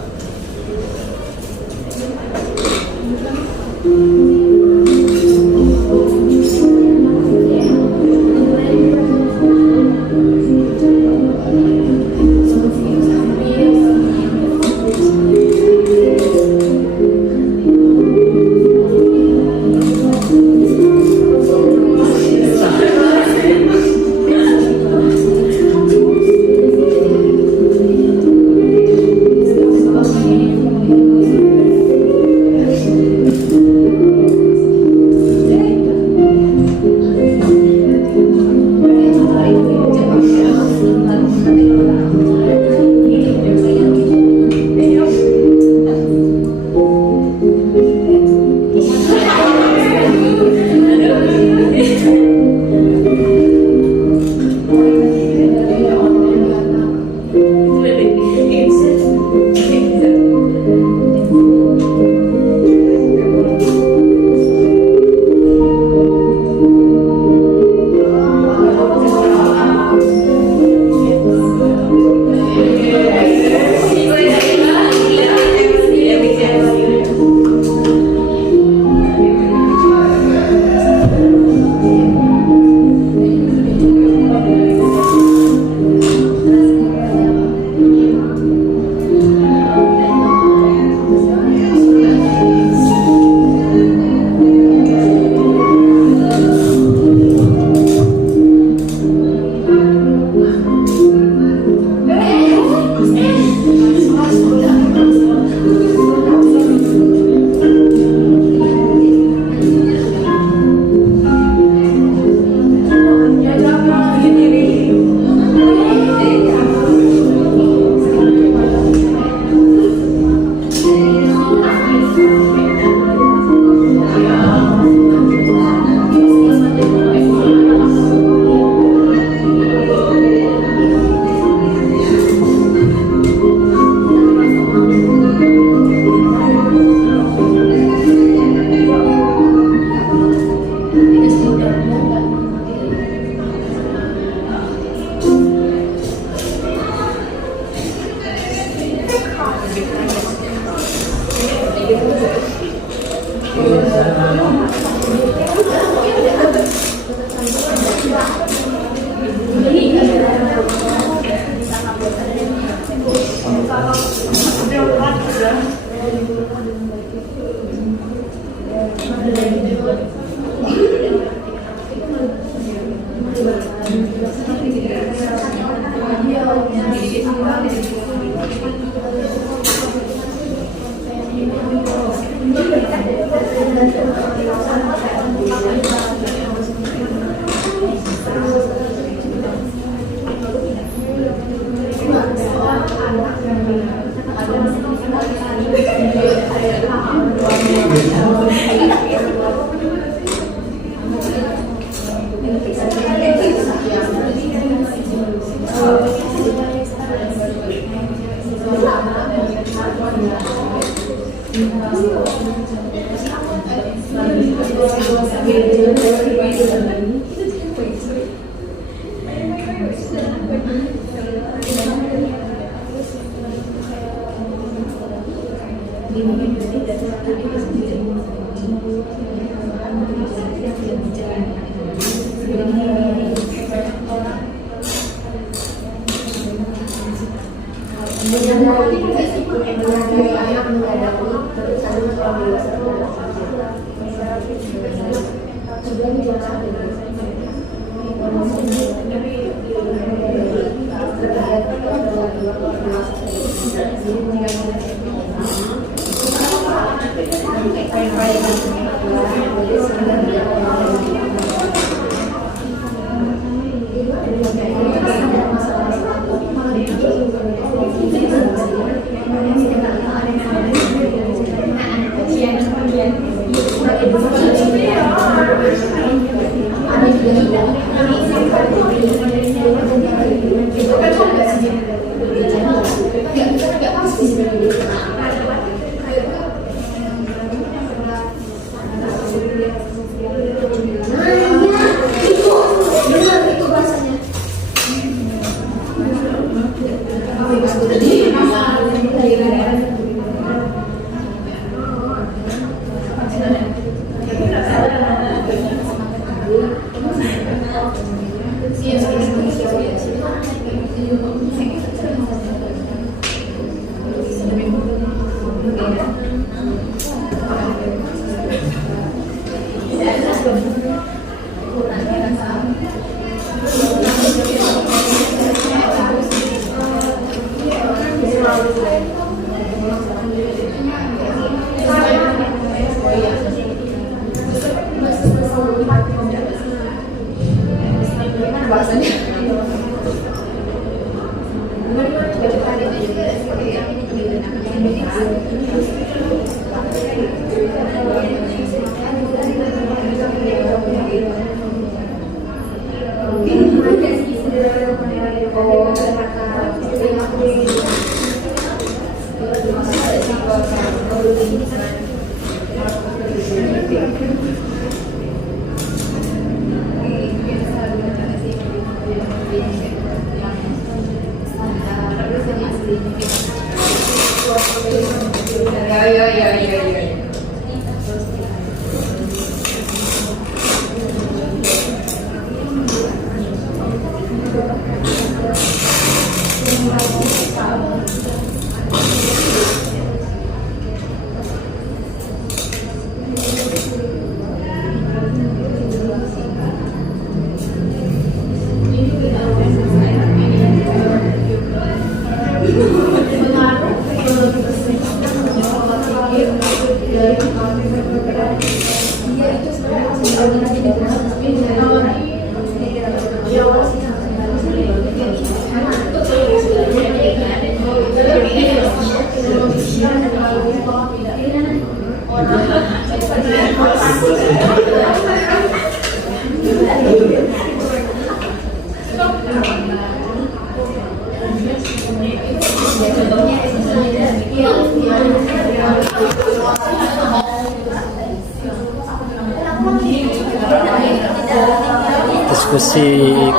Diskusi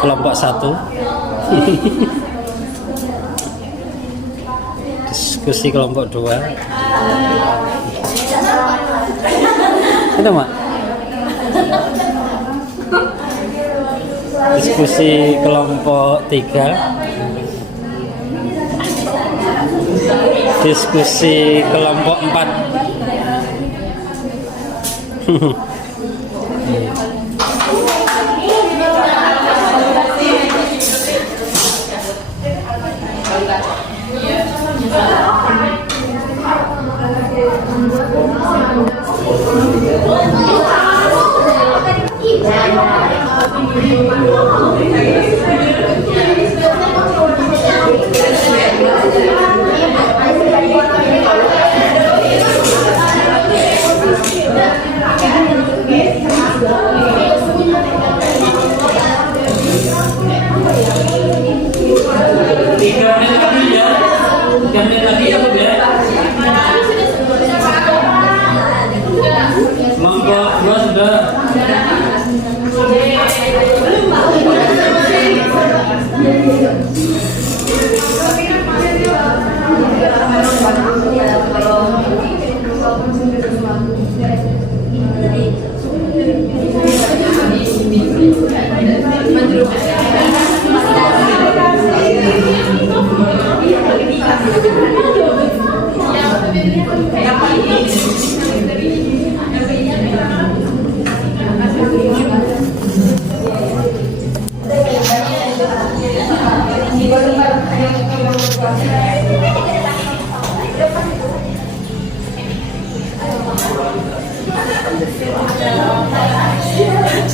kelompok 1. Diskusi kelompok 2. Itu Mak. Diskusi kelompok 3. Diskusi kelompok 4.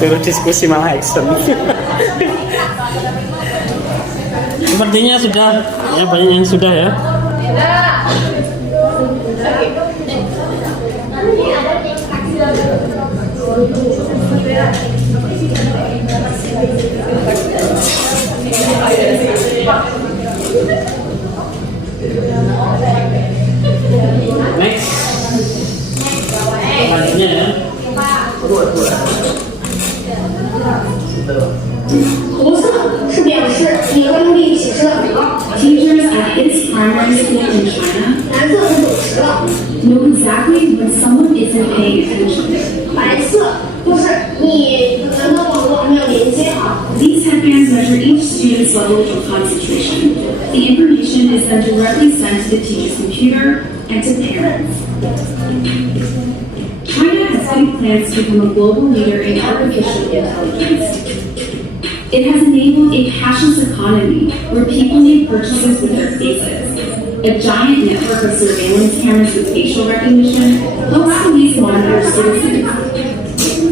Suruh diskusi malah action. Sepertinya sudah ya, banyak yang sudah ya. Next. Selanjutnya ya. 红色是表示你功力显示的很高。Teachers at its primary school in China. 蓝色是走时了。Know exactly when someone is isn't paying attention. 白色就是你可能跟网络没有连接好。 These headbands measure each student's level of concentration. The information is then directly sent to the teacher's computer and to parents. China has big plans to become a global leader in artificial intelligence. It has enabled a cashless economy where people make purchases with their faces. A giant network of surveillance cameras with facial recognition helps police monitor citizens.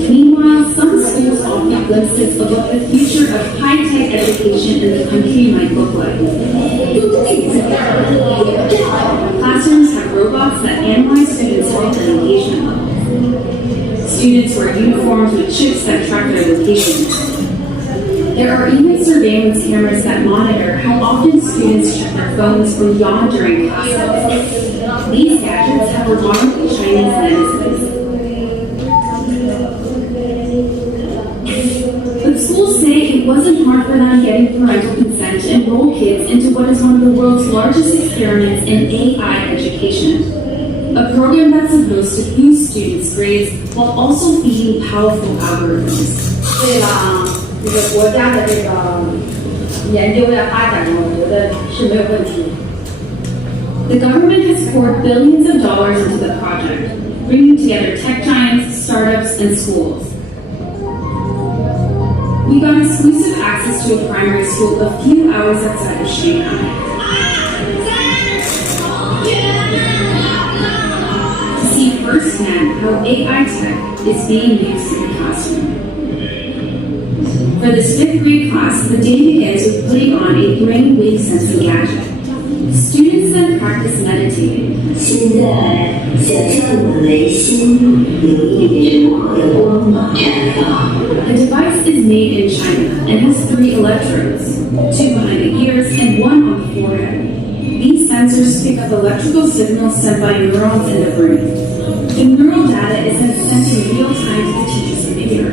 Meanwhile, some schools offer glimpses of what the future of high-tech education in the country might look like. Classrooms have robots that analyze students' health and engagement levels. Students wear uniforms with chips that track their locations. There are even surveillance cameras that monitor how often students check their phones or yawn during classes. These gadgets have remarkable Chinese lenses. But schools say it wasn't hard for them getting parental consent to enroll kids into what is one of the world's largest experiments in AI education. A program that's supposed to boost students' grades while also feeding powerful algorithms. 对了，这个国家的这个研究呀、发展呢，我觉得是没有问题。 The government has poured billions of dollars into the project, bringing together tech giants, startups, and schools. We got exclusive access to a primary school a few hours outside of Shanghai. To see firsthand how AI tech is being used in the classroom. For this 5th grade class, the day begins with putting on a brainwave sensing gadget. Students then practice meditating. 现在，想象你的眉心有一缕火的光芒绽放。 The device is made in China and has 3 electrodes, 2 behind the ears and 1 on the forehead. These sensors pick up electrical signals sent by neurons in the brain. The neural data is then sent in real time to the teacher's computer.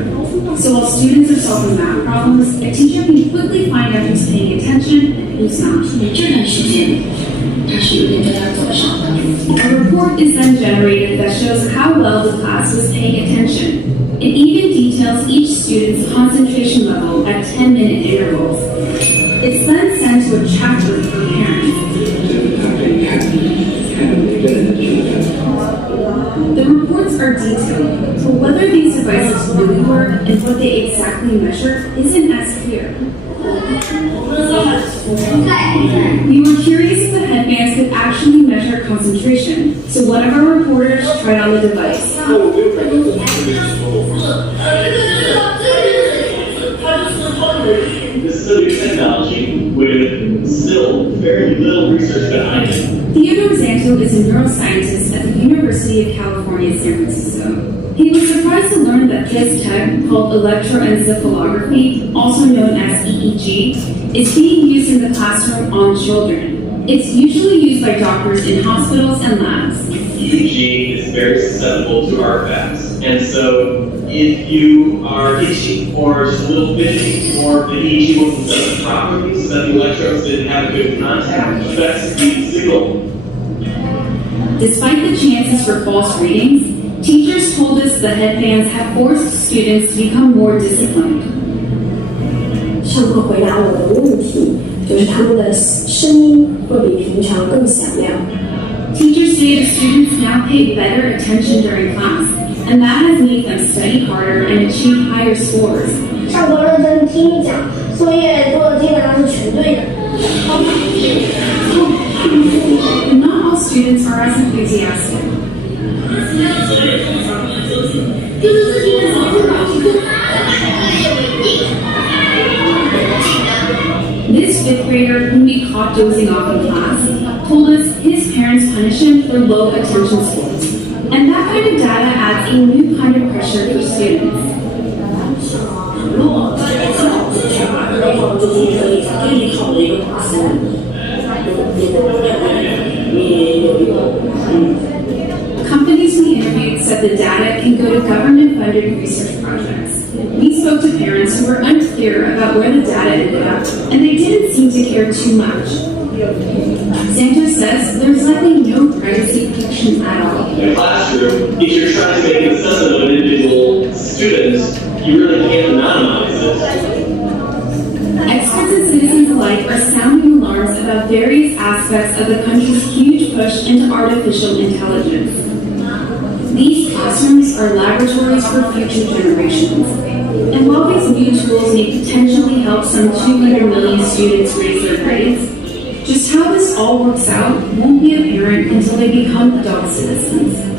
So while students are solving math problems, a teacher can quickly find out who's paying attention and who's not. 这段时间，他是有点在他左上的。 A report is then generated that shows how well the class was paying attention. It even details each student's concentration level at 10-minute intervals. It's then sent to a chat group for parents. The reports are detailed, but whether these devices really work and what they exactly measure isn't as clear. We were curious if the headbands could actually measure concentration, so one of our reporters tried on the device. This is a new technology with still very little research behind it. Theodore Zanto is a neuroscientist at the University of California, San Francisco. He was surprised to learn that this tech, called electroencephalography, also known as EEG, is being used in the classroom on children. It's usually used by doctors in hospitals and labs. EEG is very susceptible to artifacts. And so if you are itchy or just a little bitchy or the EEG wasn't set up properly so that the electrodes didn't have good contact, affects the signal. Despite the chances for false readings, teachers told us the headbands have forced students to become more disciplined. 上课回答我的问题，就是他们的声音会比平常更响亮。 Teachers say the students now pay better attention during class, and that has made them study harder and achieve higher scores. 上课认真听讲，作业做的基本上是全对的。 But not all students are as enthusiastic. This 5th grader, whom we caught dozing off in class, told us his parents punish him for low attention scores. And that kind of data adds a new kind of pressure for students. 如果大家最好是选哪个的话，就是一个对你好的一个打分，Companies we interviewed said the data can go to government-funded research projects. We spoke to parents who were unclear about where the data ended up, and they didn't seem to care too much. Santos says there's likely no privacy protections at all. In a classroom, if you're trying to make an assessment of an individual student, you really can't anonymize it. Experts and citizens alike are sounding alarms about various aspects of the country's huge push into artificial intelligence. These classrooms are laboratories for future generations. And while these new tools may potentially help some 200 million students raise their grades, just how this all works out won't be apparent until they become adult citizens.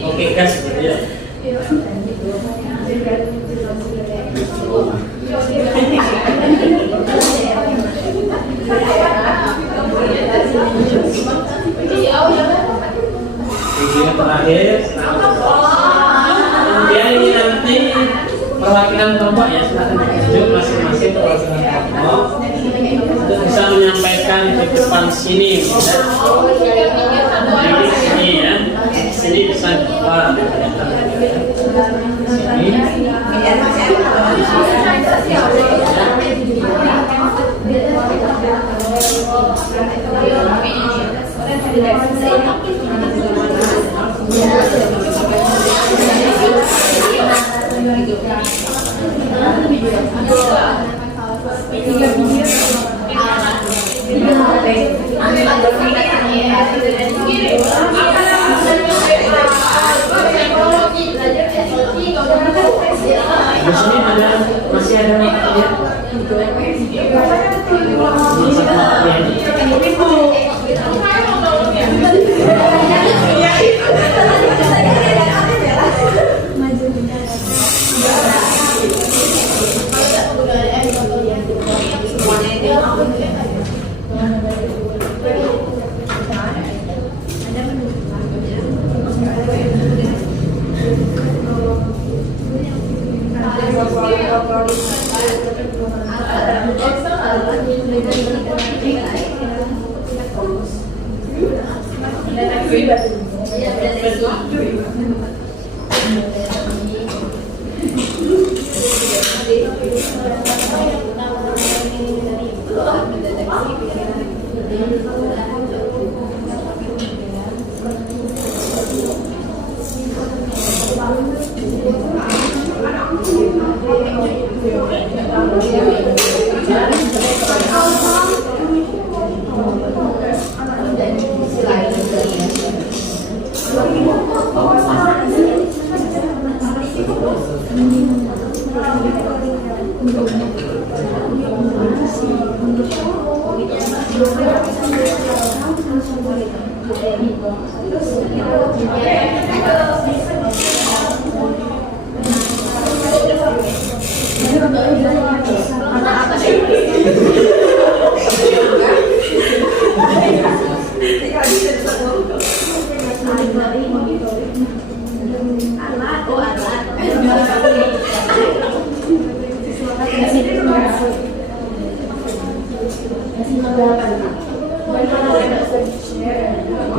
Oke, gas ya. Video terakhir. Kemudian ini nanti perwakilan kelompok ya, silakan ditunjuk masing-masing perwakilan kelompok untuk bisa menyampaikan di depan sini ya. Di sini ya, sini bisa depan. Sini. Di sini masih ada ya?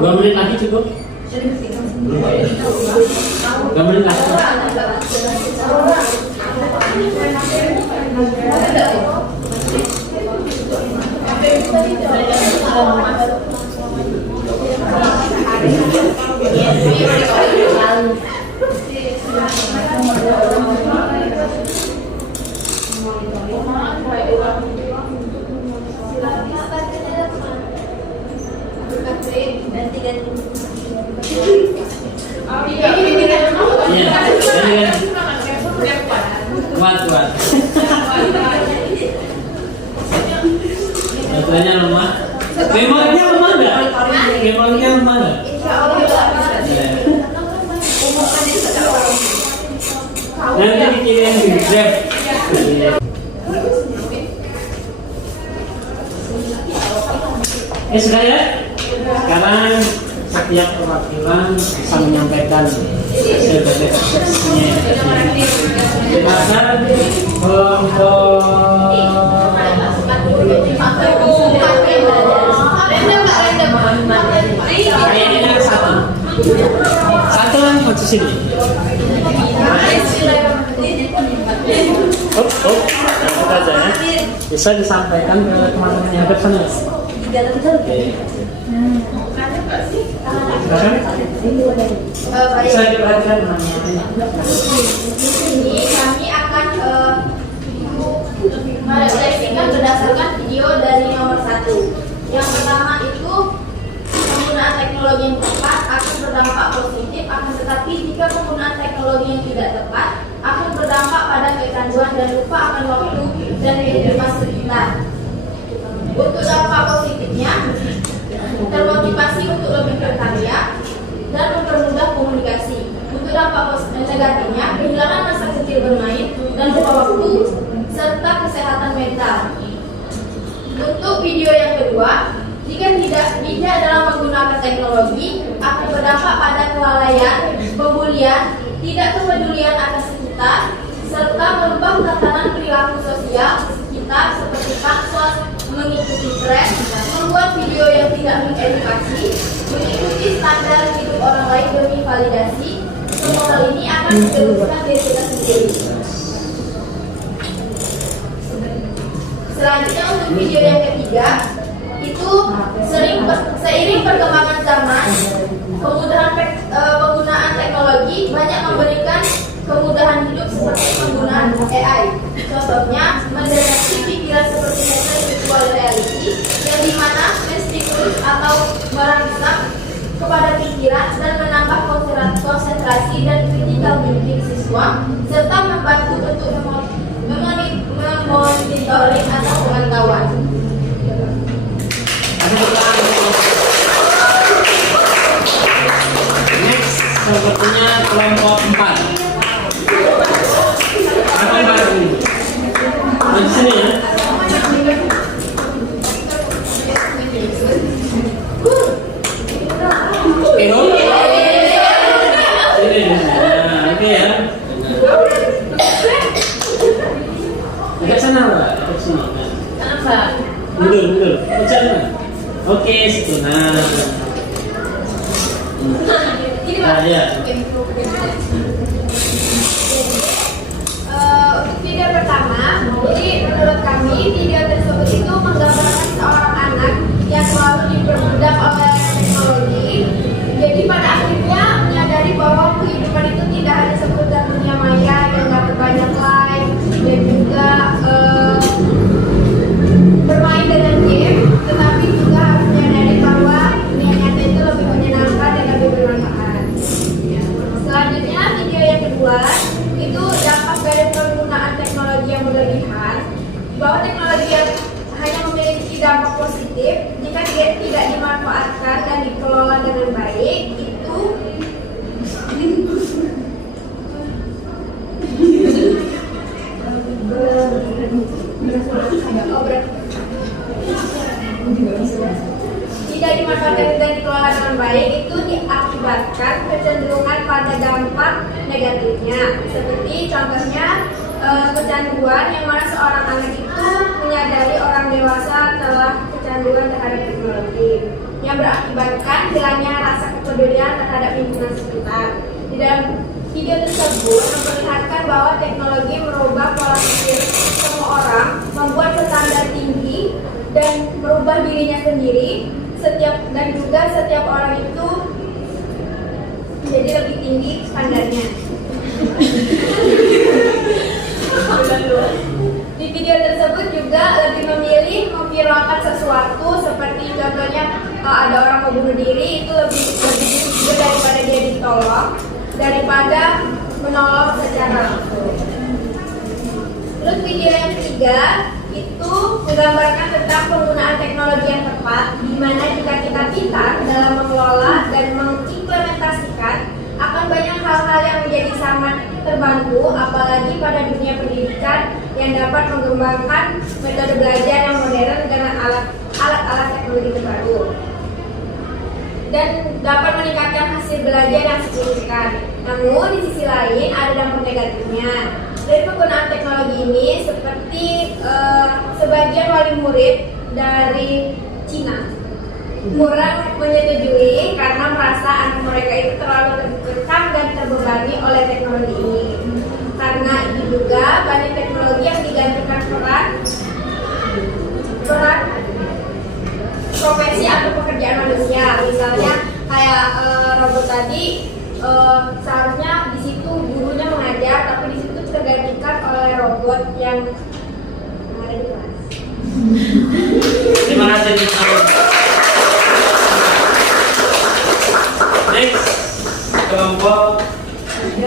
Dua menit lagi cukup? 2 menit lagi. Kuat. Baterainya lemah. Memangnya lemah nggak? Memangnya lemah nggak? Nanti dikirim di Grab. Sudah ya? Sekarang setiap perwakilan bisa menyampaikan hasil dari ekspresinya. Silakan untuk kayaknya satu langsung sini. Kita aja ya. Bisa disampaikan ke teman-teman yang bersama. Bisa diperhatikan Ini kami akan merefleksikan berdasarkan video dari nomor 1. Yang pertama itu penggunaan teknologi yang tepat akan berdampak positif, akan tetapi jika penggunaan teknologi yang tidak tepat akan berdampak pada kecanduan dan lupa akan waktu dan kehidupan sekitar. Untuk dampak positifnya, termotivasi untuk lebih berkarya dan mempermudah komunikasi. Untuk dampak negatifnya, kehilangan masa kecil bermain dan lupa waktu serta kesehatan mental. Untuk video yang kedua, jika tidak dalam menggunakan teknologi akan berdampak pada kelalaian, pembulian, tidak kepedulian akan sekitar, serta merubah tatanan perilaku sosial sekitar seperti pansos, mengikuti tren, membuat video yang tidak mengedukasi, mengikuti standar hidup orang lain demi validasi. Semua hal ini akan menjerumuskan diri kita sendiri. Selanjutnya untuk video yang ketiga, itu seiring perkembangan zaman, penggunaan teknologi banyak memberikan kemudahan hidup seperti penggunaan AI. Contohnya, mendeteksi pikiran seperti virtual reality, yang dimana menstimulus atau merangsang kepada pikiran dan menambah konsentrasi dan kritik digital bimbing siswa serta membantu untuk memonitoring atau pemantauan. Next, sepertinya kelompok 4. Apa yang baru ini? Di sini ya. Oke, oke ya. Agak sana, Pak. Agak sini. Kenapa? Mundur. Ke sana. Oke, situ. Nah, ya. Untuk video pertama, jadi menurut kami video tersebut itu menggambarkan seorang anak yang selalu diperbudak oleh teknologi. Jadi pada akhirnya menyadari bahwa kehidupan itu tidak hanya seputar dunia maya yang dapat banyak like dan juga bermain dengan game, tetapi juga harus menyadari bahwa dunia nyata itu lebih menyenangkan dan lebih bermanfaat. Selanjutnya video yang kedua itu dampak dari penggunaan teknologi yang berlebihan, bahwa teknologi yang hanya memiliki dampak positif jika tidak dimanfaatkan dan dikelola dengan baik itu tidak dimanfaatkan dan dikelola dengan baik itu diakibatkan kecenderungan pada dampak negatifnya, seperti contohnya kecanduan yang mana seorang anak itu menyadari orang dewasa telah kecanduan terhadap teknologi yang berakibatkan hilangnya rasa kepedulian terhadap lingkungan sekitar. Di dalam video tersebut memperlihatkan bahwa teknologi merubah pola pikir semua orang, membuat standar tinggi dan merubah dirinya sendiri. Dan juga setiap orang itu menjadi lebih tinggi standarnya. Di video tersebut juga lebih memilih memviralkan sesuatu, seperti contohnya ada orang mau bunuh diri, itu lebih juga daripada dia ditolong daripada menolong secara langsung. Terus video yang ketiga itu menggambarkan tentang penggunaan teknologi yang tepat, di mana jika kita pintar dalam mengelola dan mengimplementasikan, akan banyak hal-hal yang menjadi sangat terbantu, apalagi pada dunia pendidikan yang dapat mengembangkan metode belajar yang modern dengan alat-alat teknologi terbaru dan dapat meningkatkan hasil belajar yang signifikan. Namun di sisi lain ada dampak negatifnya dari penggunaan teknologi ini, seperti sebagian wali murid dari Cina kurang menyetujui karena merasa anak mereka itu terlalu terkekang dan terbebani oleh teknologi ini. Karena itu juga banyak teknologi yang digantikan peran profesi atau pekerjaan manusia. Misalnya kayak robot tadi, seharusnya di situ gurunya mengajar, tapi di situ tergantikan oleh robot yang ada di kelas. Terima kasih. Next, kelompok 3.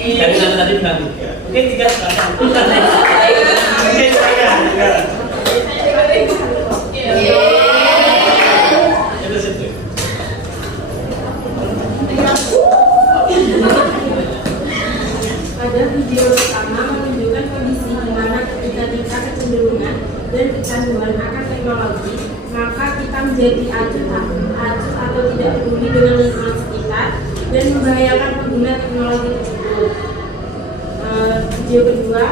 Dari tadi bilang 3. Oke, 3 sekarang. Oke, 3. Itu situ. Pada video pertama menunjukkan kondisi di mana ketika kita kecenderungan dan kecanduan akan teknologi, maka kita menjadi acuh atau tidak peduli dengan lingkungan sekitar dan membahayakan pengguna teknologi tersebut. Video kedua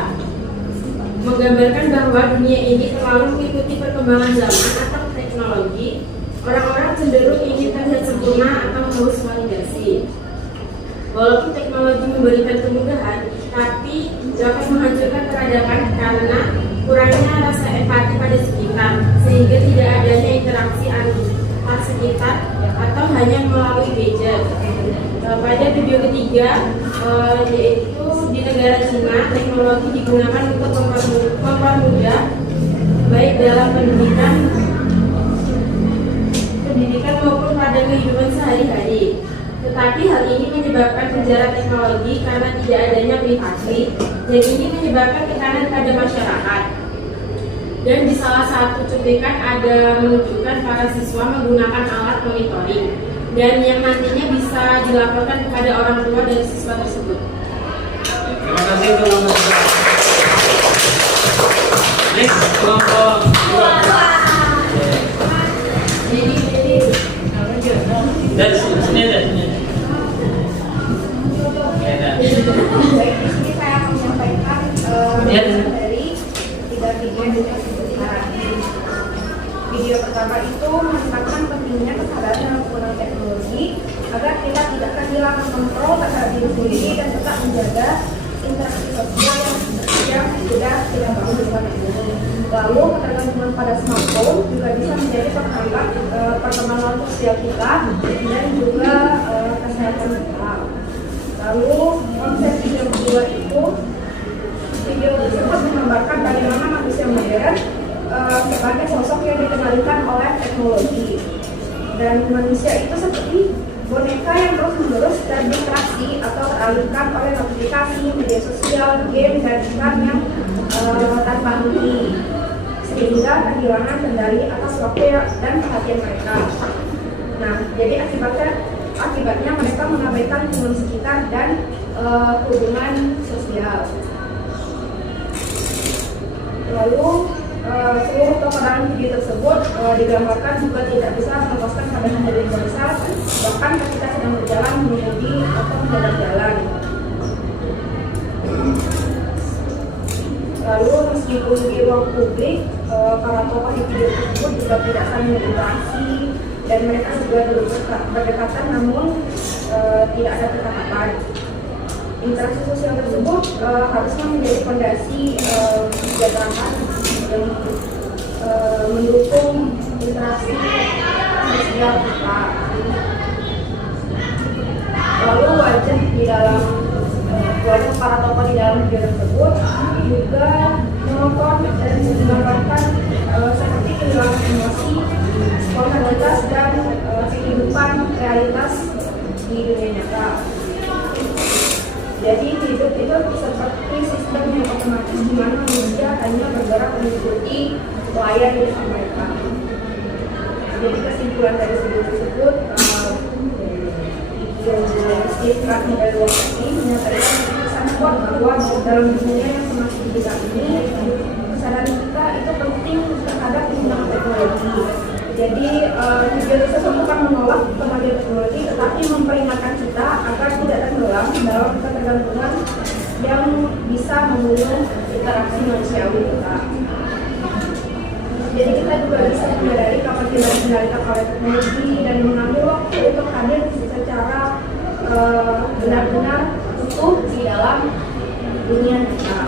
menggambarkan bahwa dunia ini terlalu mengikuti perkembangan zaman atau teknologi. Orang-orang cenderung ingin terlihat sempurna atau haus validasi. Walaupun teknologi memberikan kemudahan, tapi dapat menghancurkan peradaban karena kurangnya rasa empati pada sekitar, sehingga tidak adanya interaksi antar sekitar atau hanya melalui gadget. Pada video ketiga, yaitu di negara Cina, teknologi digunakan untuk mempermudah baik dalam pendidikan maupun pada kehidupan sehari-hari. Tetapi hal ini menyebabkan gejala teknologi karena tidak adanya privasi, dan ini menyebabkan tekanan pada masyarakat. Dan di salah satu cuplikan ada menunjukkan para siswa menggunakan alat monitoring, dan yang nantinya bisa dilaporkan kepada orang tua dari siswa tersebut. Terima kasih untuk nomor 2. Next, kelompok 2. Dari sini ada. Baik, di sini saya akan menyampaikan dari 3 video yang kita sebutkan. Video pertama itu menunjukkan pentingnya kesadaran dalam penggunaan teknologi agar kita tidak kehilangan kontrol terhadap diri sendiri dan tetap menjaga interaksi sosial yang sudah kita bangun dengan teknologi. Lalu ketergantungan pada smartphone juga bisa menjadi penghambat perkembangan sosial kita dan juga kesehatan kita. Lalu konsep video kedua itu, video tersebut menggambarkan bagaimana manusia modern sebagai sosok yang dikendalikan oleh teknologi, dan manusia itu seperti boneka yang terus-menerus terdistraksi atau teralihkan oleh notifikasi, media sosial, game, dan iklan yang tanpa henti, sehingga kehilangan kendali atas waktu dan perhatian mereka. Nah, jadi akibatnya mereka mengabaikan lingkungan sekitar dan hubungan sosial. Lalu seluruh tokoh dalam video tersebut digambarkan juga tidak bisa melepaskan pandangan dari bangsa, bahkan ketika sedang berjalan, mengemudi atau berjalan. Lalu meskipun di ruang publik, para tokoh di video tersebut juga tidak saling berinteraksi dan mereka juga berdekatan, namun tidak ada percakapan. Interaksi sosial tersebut harusnya menjadi fondasi kesejahteraan dan mendukung interaksi sosial kita. Lalu wajah para tokoh di dalam video tersebut juga menonton dan menggambarkan seperti kehilangan emosi, spontanitas, dan kehidupan realitas di dunia nyata. Jadi hidup itu seperti sistem yang otomatis di mana manusia hanya bergerak mengikuti layar di depan mereka. Jadi kesimpulan dari video tersebut, Steve Ratner dari WordPress menyatakan sangat kuat bahwa dalam dunia yang semakin digital ini, kesadaran kita itu penting terhadap penggunaan teknologi. Jadi video tersebut bukan menolak kemajuan teknologi, tetapi memperingatkan kita agar tidak tenggelam dalam ketergantungan yang bisa membunuh interaksi manusiawi kita. Jadi kita juga bisa menyadari kapan kita dikendalikan oleh teknologi dan mengambil waktu untuk hadir secara benar-benar utuh di dalam dunia kita.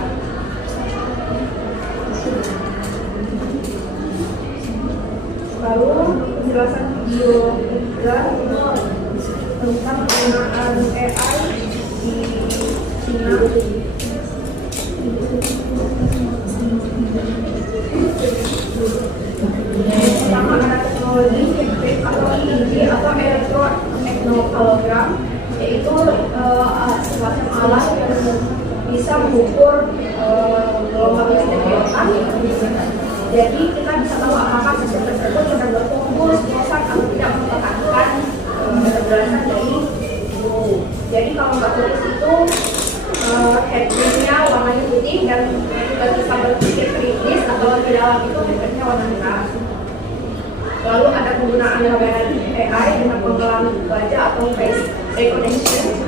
Lalu penjelasan video ketiga tentang penggunaan AI di China. Pertama ada teknologi atau EEG atau elektroencephalogram, yaitu semacam alat yang bisa mengukur gelombang listrik di otak. Jadi kita bisa tahu apakah sistem tersebut sedang berfokus, bosan, atau tidak memperhatikan penjelasan dari guru. Jadi kalau nggak tulis itu headbandnya warnanya putih dan juga bisa berpikir kritis, atau di dalam itu headbandnya warna merah. Lalu ada penggunaan layanan AI dengan penggelam wajah atau face recognition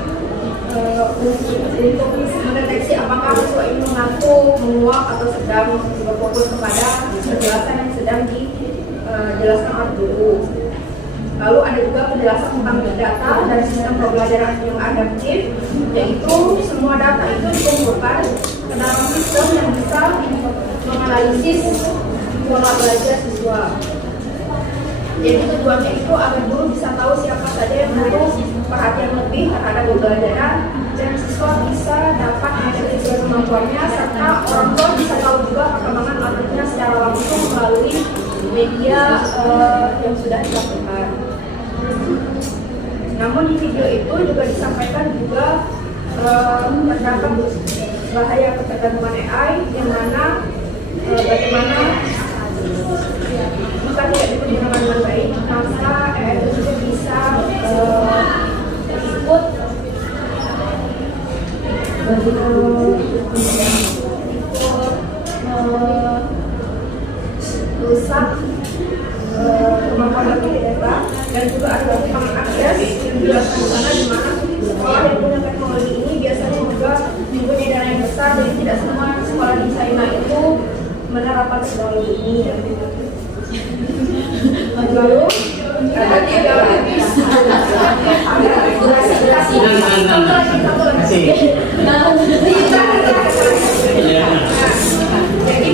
untuk mendeteksi apakah siswa ini mengantuk, menguap, atau sedang berfokus kepada penjelasan yang sedang dijelaskan oleh guru. Lalu ada juga penjelasan tentang data dan sistem pembelajaran yang adaptif, yaitu semua data itu dikumpulkan ke dalam sistem yang bisa menganalisis pola belajar siswa. Jadi tujuannya itu agar guru bisa tahu siapa saja yang butuh perhatian lebih terhadap pembelajaran, dan siswa bisa dapat mengikuti sesuai kemampuannya, serta orang tua bisa tahu juga perkembangan anaknya secara langsung melalui media yang sudah dilakukan. Namun di video itu juga disampaikan juga terdapat bahaya ketergantungan AI, yang mana bagaimana jika tidak digunakan dengan baik, maka AI itu juga bisa ikut rusak kemampuan data, dan juga ada pengakses yang dilakukan di sana, di mana sekolah yang punya teknologi ini biasanya juga mempunyai dana yang besar, jadi tidak semua sekolah di China itu menerapkan teknologi ini. Lalu ada tiga jadi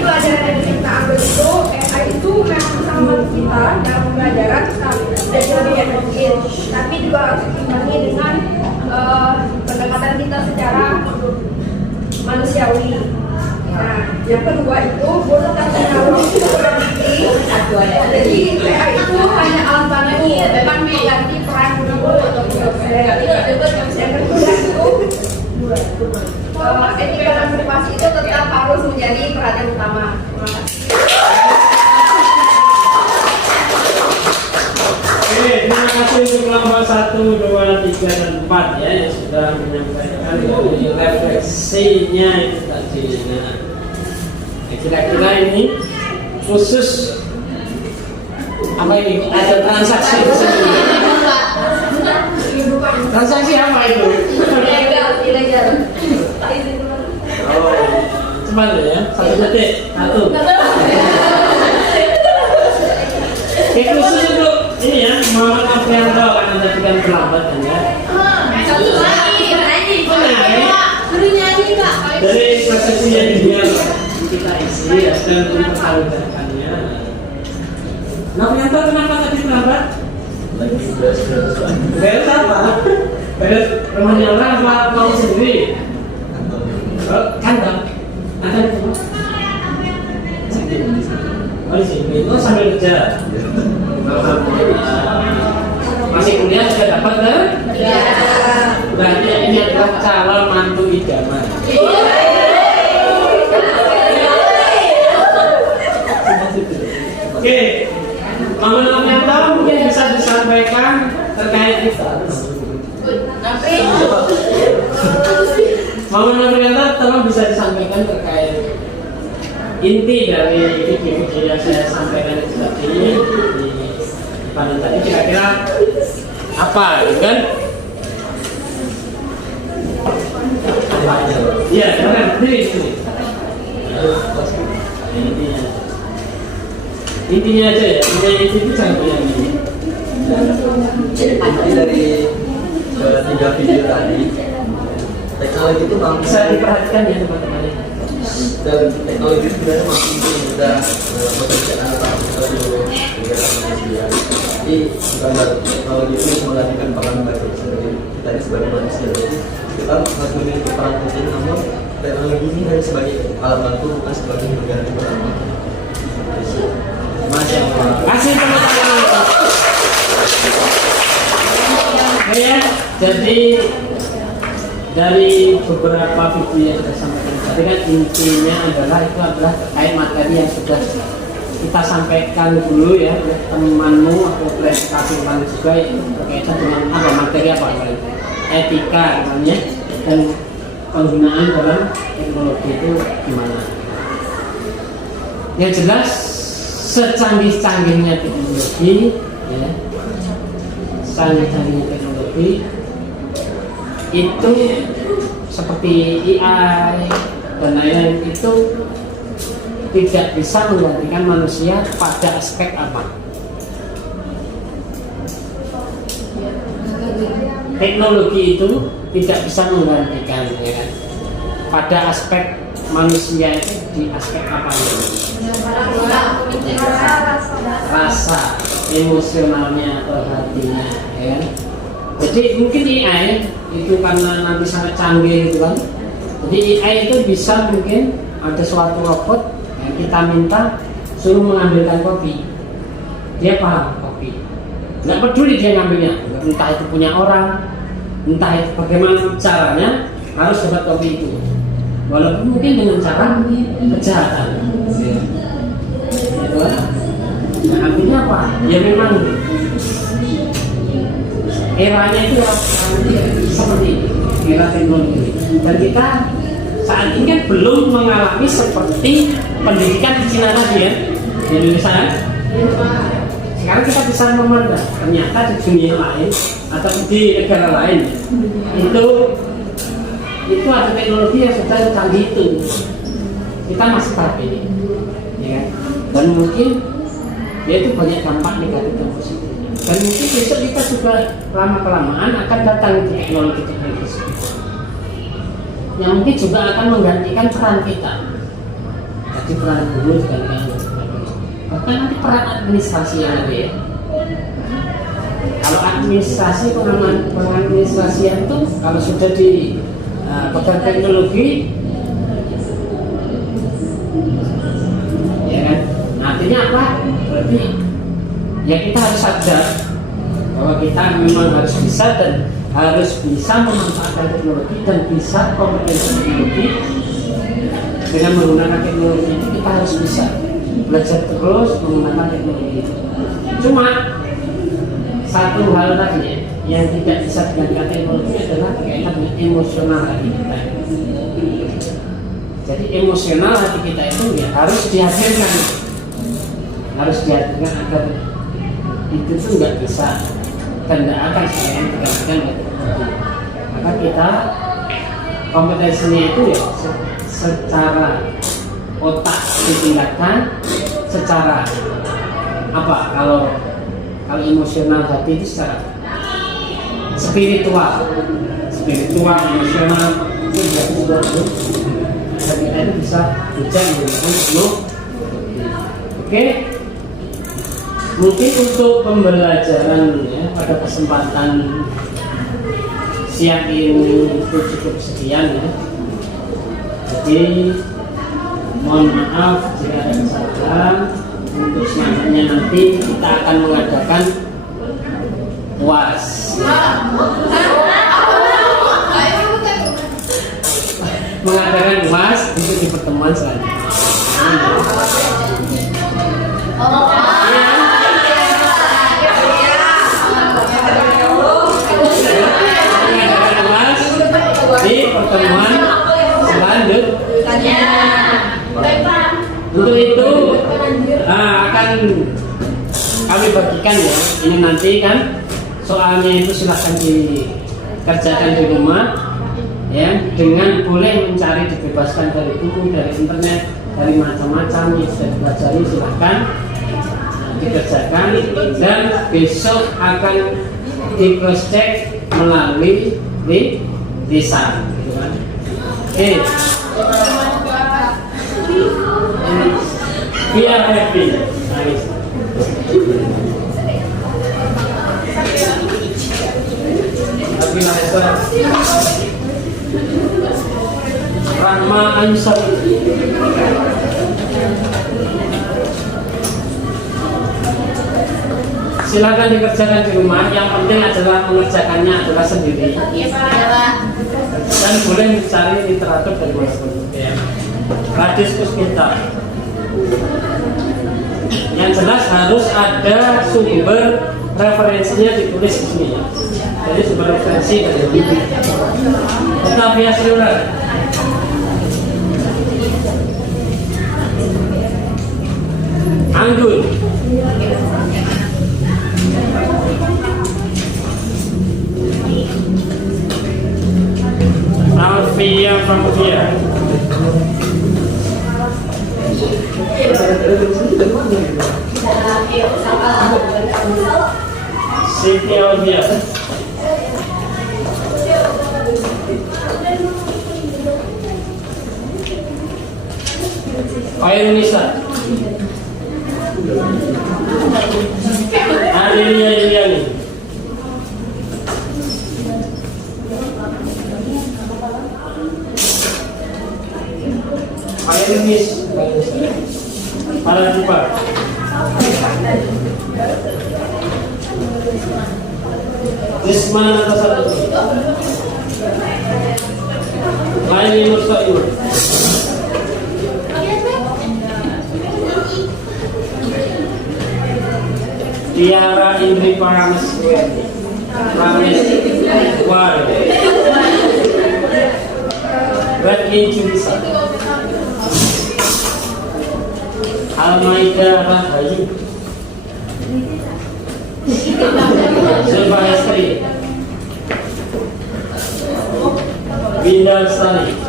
pelajaran yang kita ambil itu AI itu memang sama kita dalam pembelajaran dan lebih efektif, tapi juga harus diimbangi dengan pendekatan kita secara manusiawi. Nah, yang kedua itu guru teknologi itu kurang tinggi. Jadi AI itu hanya alat bantu, bukan mengganti peran guru atau dosen. Yang kedua itu etika dan privasi itu tetap harus menjadi perhatian utama. Oke, terima kasih untuk kelompok 1, 2, 3, dan 4 ya yang sudah menyampaikan dari refleksinya itu tadi. Nah, kira-kira ini khusus apa ini? Ada transaksi di sini. Transaksi apa itu? Ilegal. Oh, cepat ya, 1 detik, 1. Oke, khusus untuk ini ya, Muhammad Afrianto akan menjadikan terlambat ya. Satu lagi, Dari persepsi yang dia kita isi ya, dan mempertahankannya. Nah, Afrianto kenapa tadi terlambat? Beres apa? Beres rumahnya orang apa mau sendiri? Kantor. Ada di rumah? Oh di sini. Itu sambil kerja. Masih kuliah sudah dapat kan? Iya. Berarti ini adalah calon mantu idaman. Oke, Mama Afrianto mungkin bisa disampaikan terkait itu. Mama Afrianto tolong bisa disampaikan terkait inti dari video-video yang saya sampaikan tadi di panel tadi, kira-kira apa, kan? Iya, keren. Ini. Intinya aja ya. Intinya itu jangan punya ini. Dari 3 video tadi, teknologi itu bisa diperhatikan ya teman-teman. Dan teknologi itu sebenarnya masih mudah bekerjaan atau manusia. Jadi bukan teknologi itu menggantikan peran bagi kita sebagai manusia. Jadi kita harus memiliki peran penting, namun teknologi ini hanya sebagai alat bantu, bukan sebagai pengganti peran. Masya Allah. Kasih teman-teman. Ya, jadi dari beberapa video yang sudah sampaikan tadi kan intinya adalah itu adalah terkait materi yang sudah kita sampaikan dulu ya oleh temanmu atau presentasi teman juga, itu berkaitan dengan apa materi apa etika namanya dan penggunaan dalam teknologi itu gimana. Yang jelas secanggih-canggihnya teknologi ya, secanggih-canggihnya teknologi itu seperti AI dan lain-lain itu tidak bisa menggantikan manusia pada aspek apa? Teknologi itu tidak bisa menggantikan ya kan? Pada aspek manusia itu di aspek apa? Rasa, emosionalnya atau hatinya ya kan? Jadi mungkin AI itu karena nanti sangat canggih gitu kan. Jadi AI itu bisa mungkin ada suatu robot yang kita minta suruh mengambilkan kopi, dia paham kopi. nggak peduli dia ngambilnya, entah itu punya orang, entah itu bagaimana caranya harus dapat kopi itu, walaupun mungkin dengan cara kejahatan. Gitu kan? Nah, artinya apa? Ya memang eranya itu seperti ini, era teknologi, dan kita saat ini kan belum mengalami seperti pendidikan di Cina tadi ya, di Indonesia kan? Sekarang kita bisa memandang ternyata di dunia lain atau di negara lain itu ada teknologi yang sudah canggih itu, kita masih tahap ini, ya kan? Dan mungkin yaitu banyak dampak negatif dan positif. Dan mungkin besok kita juga lama kelamaan akan datang di teknologi tersebut, yang mungkin juga akan menggantikan peran kita. Jadi peran guru dan bahkan nanti peran administrasi yang ada ya. Kalau administrasi pengadministrasian itu kalau sudah di pegang teknologi, ya kan? Nah, artinya apa? Berarti ya kita harus sadar bahwa kita memang harus bisa dan harus bisa memanfaatkan teknologi dan bisa kompetensi teknologi. Dengan menggunakan teknologi itu kita harus bisa belajar terus menggunakan teknologi itu. Cuma satu hal tadi yang tidak bisa digantikan teknologi adalah berkaitan dengan emosional hati kita. Jadi emosional hati kita itu ya harus dihadirkan agar itu tuh nggak bisa dan nggak akan selain digantikan oleh teknologi. Maka kita kompetensinya itu ya secara otak ditingkatkan, secara apa kalau emosional hati itu secara spiritual, emosional itu juga dan kita itu bisa menggunakan penuh. Oke, mungkin untuk pembelajaran ya, pada kesempatan siang ini itu cukup sekian ya. Jadi mohon maaf jika ada kesalahan. Untuk selanjutnya nanti kita akan mengadakan UAS. Mengadakan UAS untuk di pertemuan selanjutnya. Mengadakan UAS di pertemuan selanjutnya. Untuk itu akan kami bagikan ya. Ini nanti kan soalnya itu silahkan dikerjakan di rumah ya, dengan boleh mencari, dibebaskan dari buku, dari internet, dari macam-macam yang sudah dipelajari, silahkan dikerjakan dan besok akan di cross check melalui di desa gitu kan. Oke. Biar happy. Tapi nasa Rahma Ansar. Silakan dikerjakan di rumah. Yang penting adalah mengerjakannya adalah sendiri. Dan boleh mencari literatur dari mana-pun. Radis Puspita. Yang jelas harus ada sumber referensinya ditulis di sini. Jadi sumber referensi dari buku. Tetap ya saudara. Anggun. Alfia Famufia. Siti Alfia. Airunisa. Adelia Iliani. Airunis. Para cepat. Ismail Antasari. Lain Nur Soimah. Tiara Indri Parames. Rames War. Redmi Julisa. Almaida Rahayu. Zulfa Estri. Winda Lestari.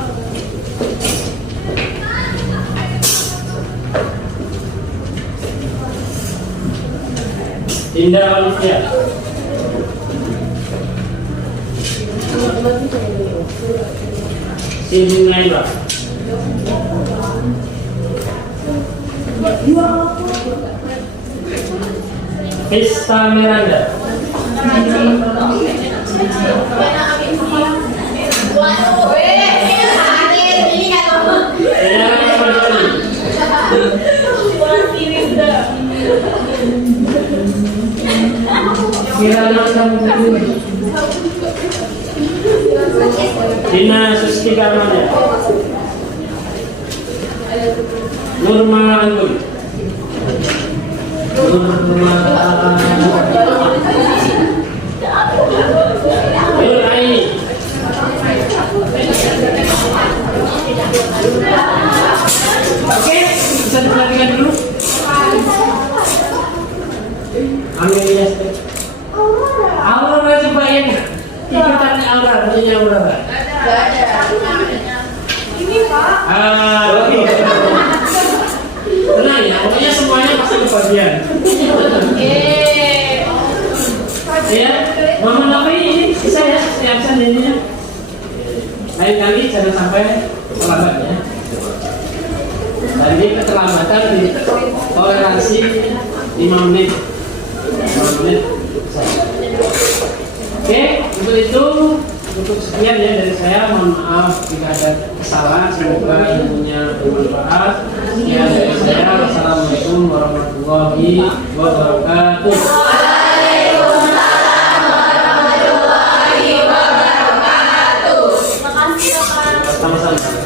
Indah Alifia. Sinding Laila. Pesta Miranda. Dina Sustika Mania. Nurma Anggun. Nur Aini. Oke, bisa diperhatikan dulu. Amelia. Aurora coba ya. Ikutan Aurora, punya Aurora. Ini Pak. Tenang ya, pokoknya semuanya pasti kebagian. Ya, momen apa ini bisa ya, setiap seandainya. Lain kali jangan sampai terlambat ya. Tadi keterlambatan di toleransi 5 menit. 5 menit. Oke, untuk itu untuk sekian ya dari saya. Mohon maaf jika ada kesalahan. Semoga ilmunya bermanfaat. Sekian dari saya. Wassalamualaikum warahmatullahi wabarakatuh. Waalaikumsalam warahmatullahi wabarakatuh. Terima kasih, Pak. Sama-sama.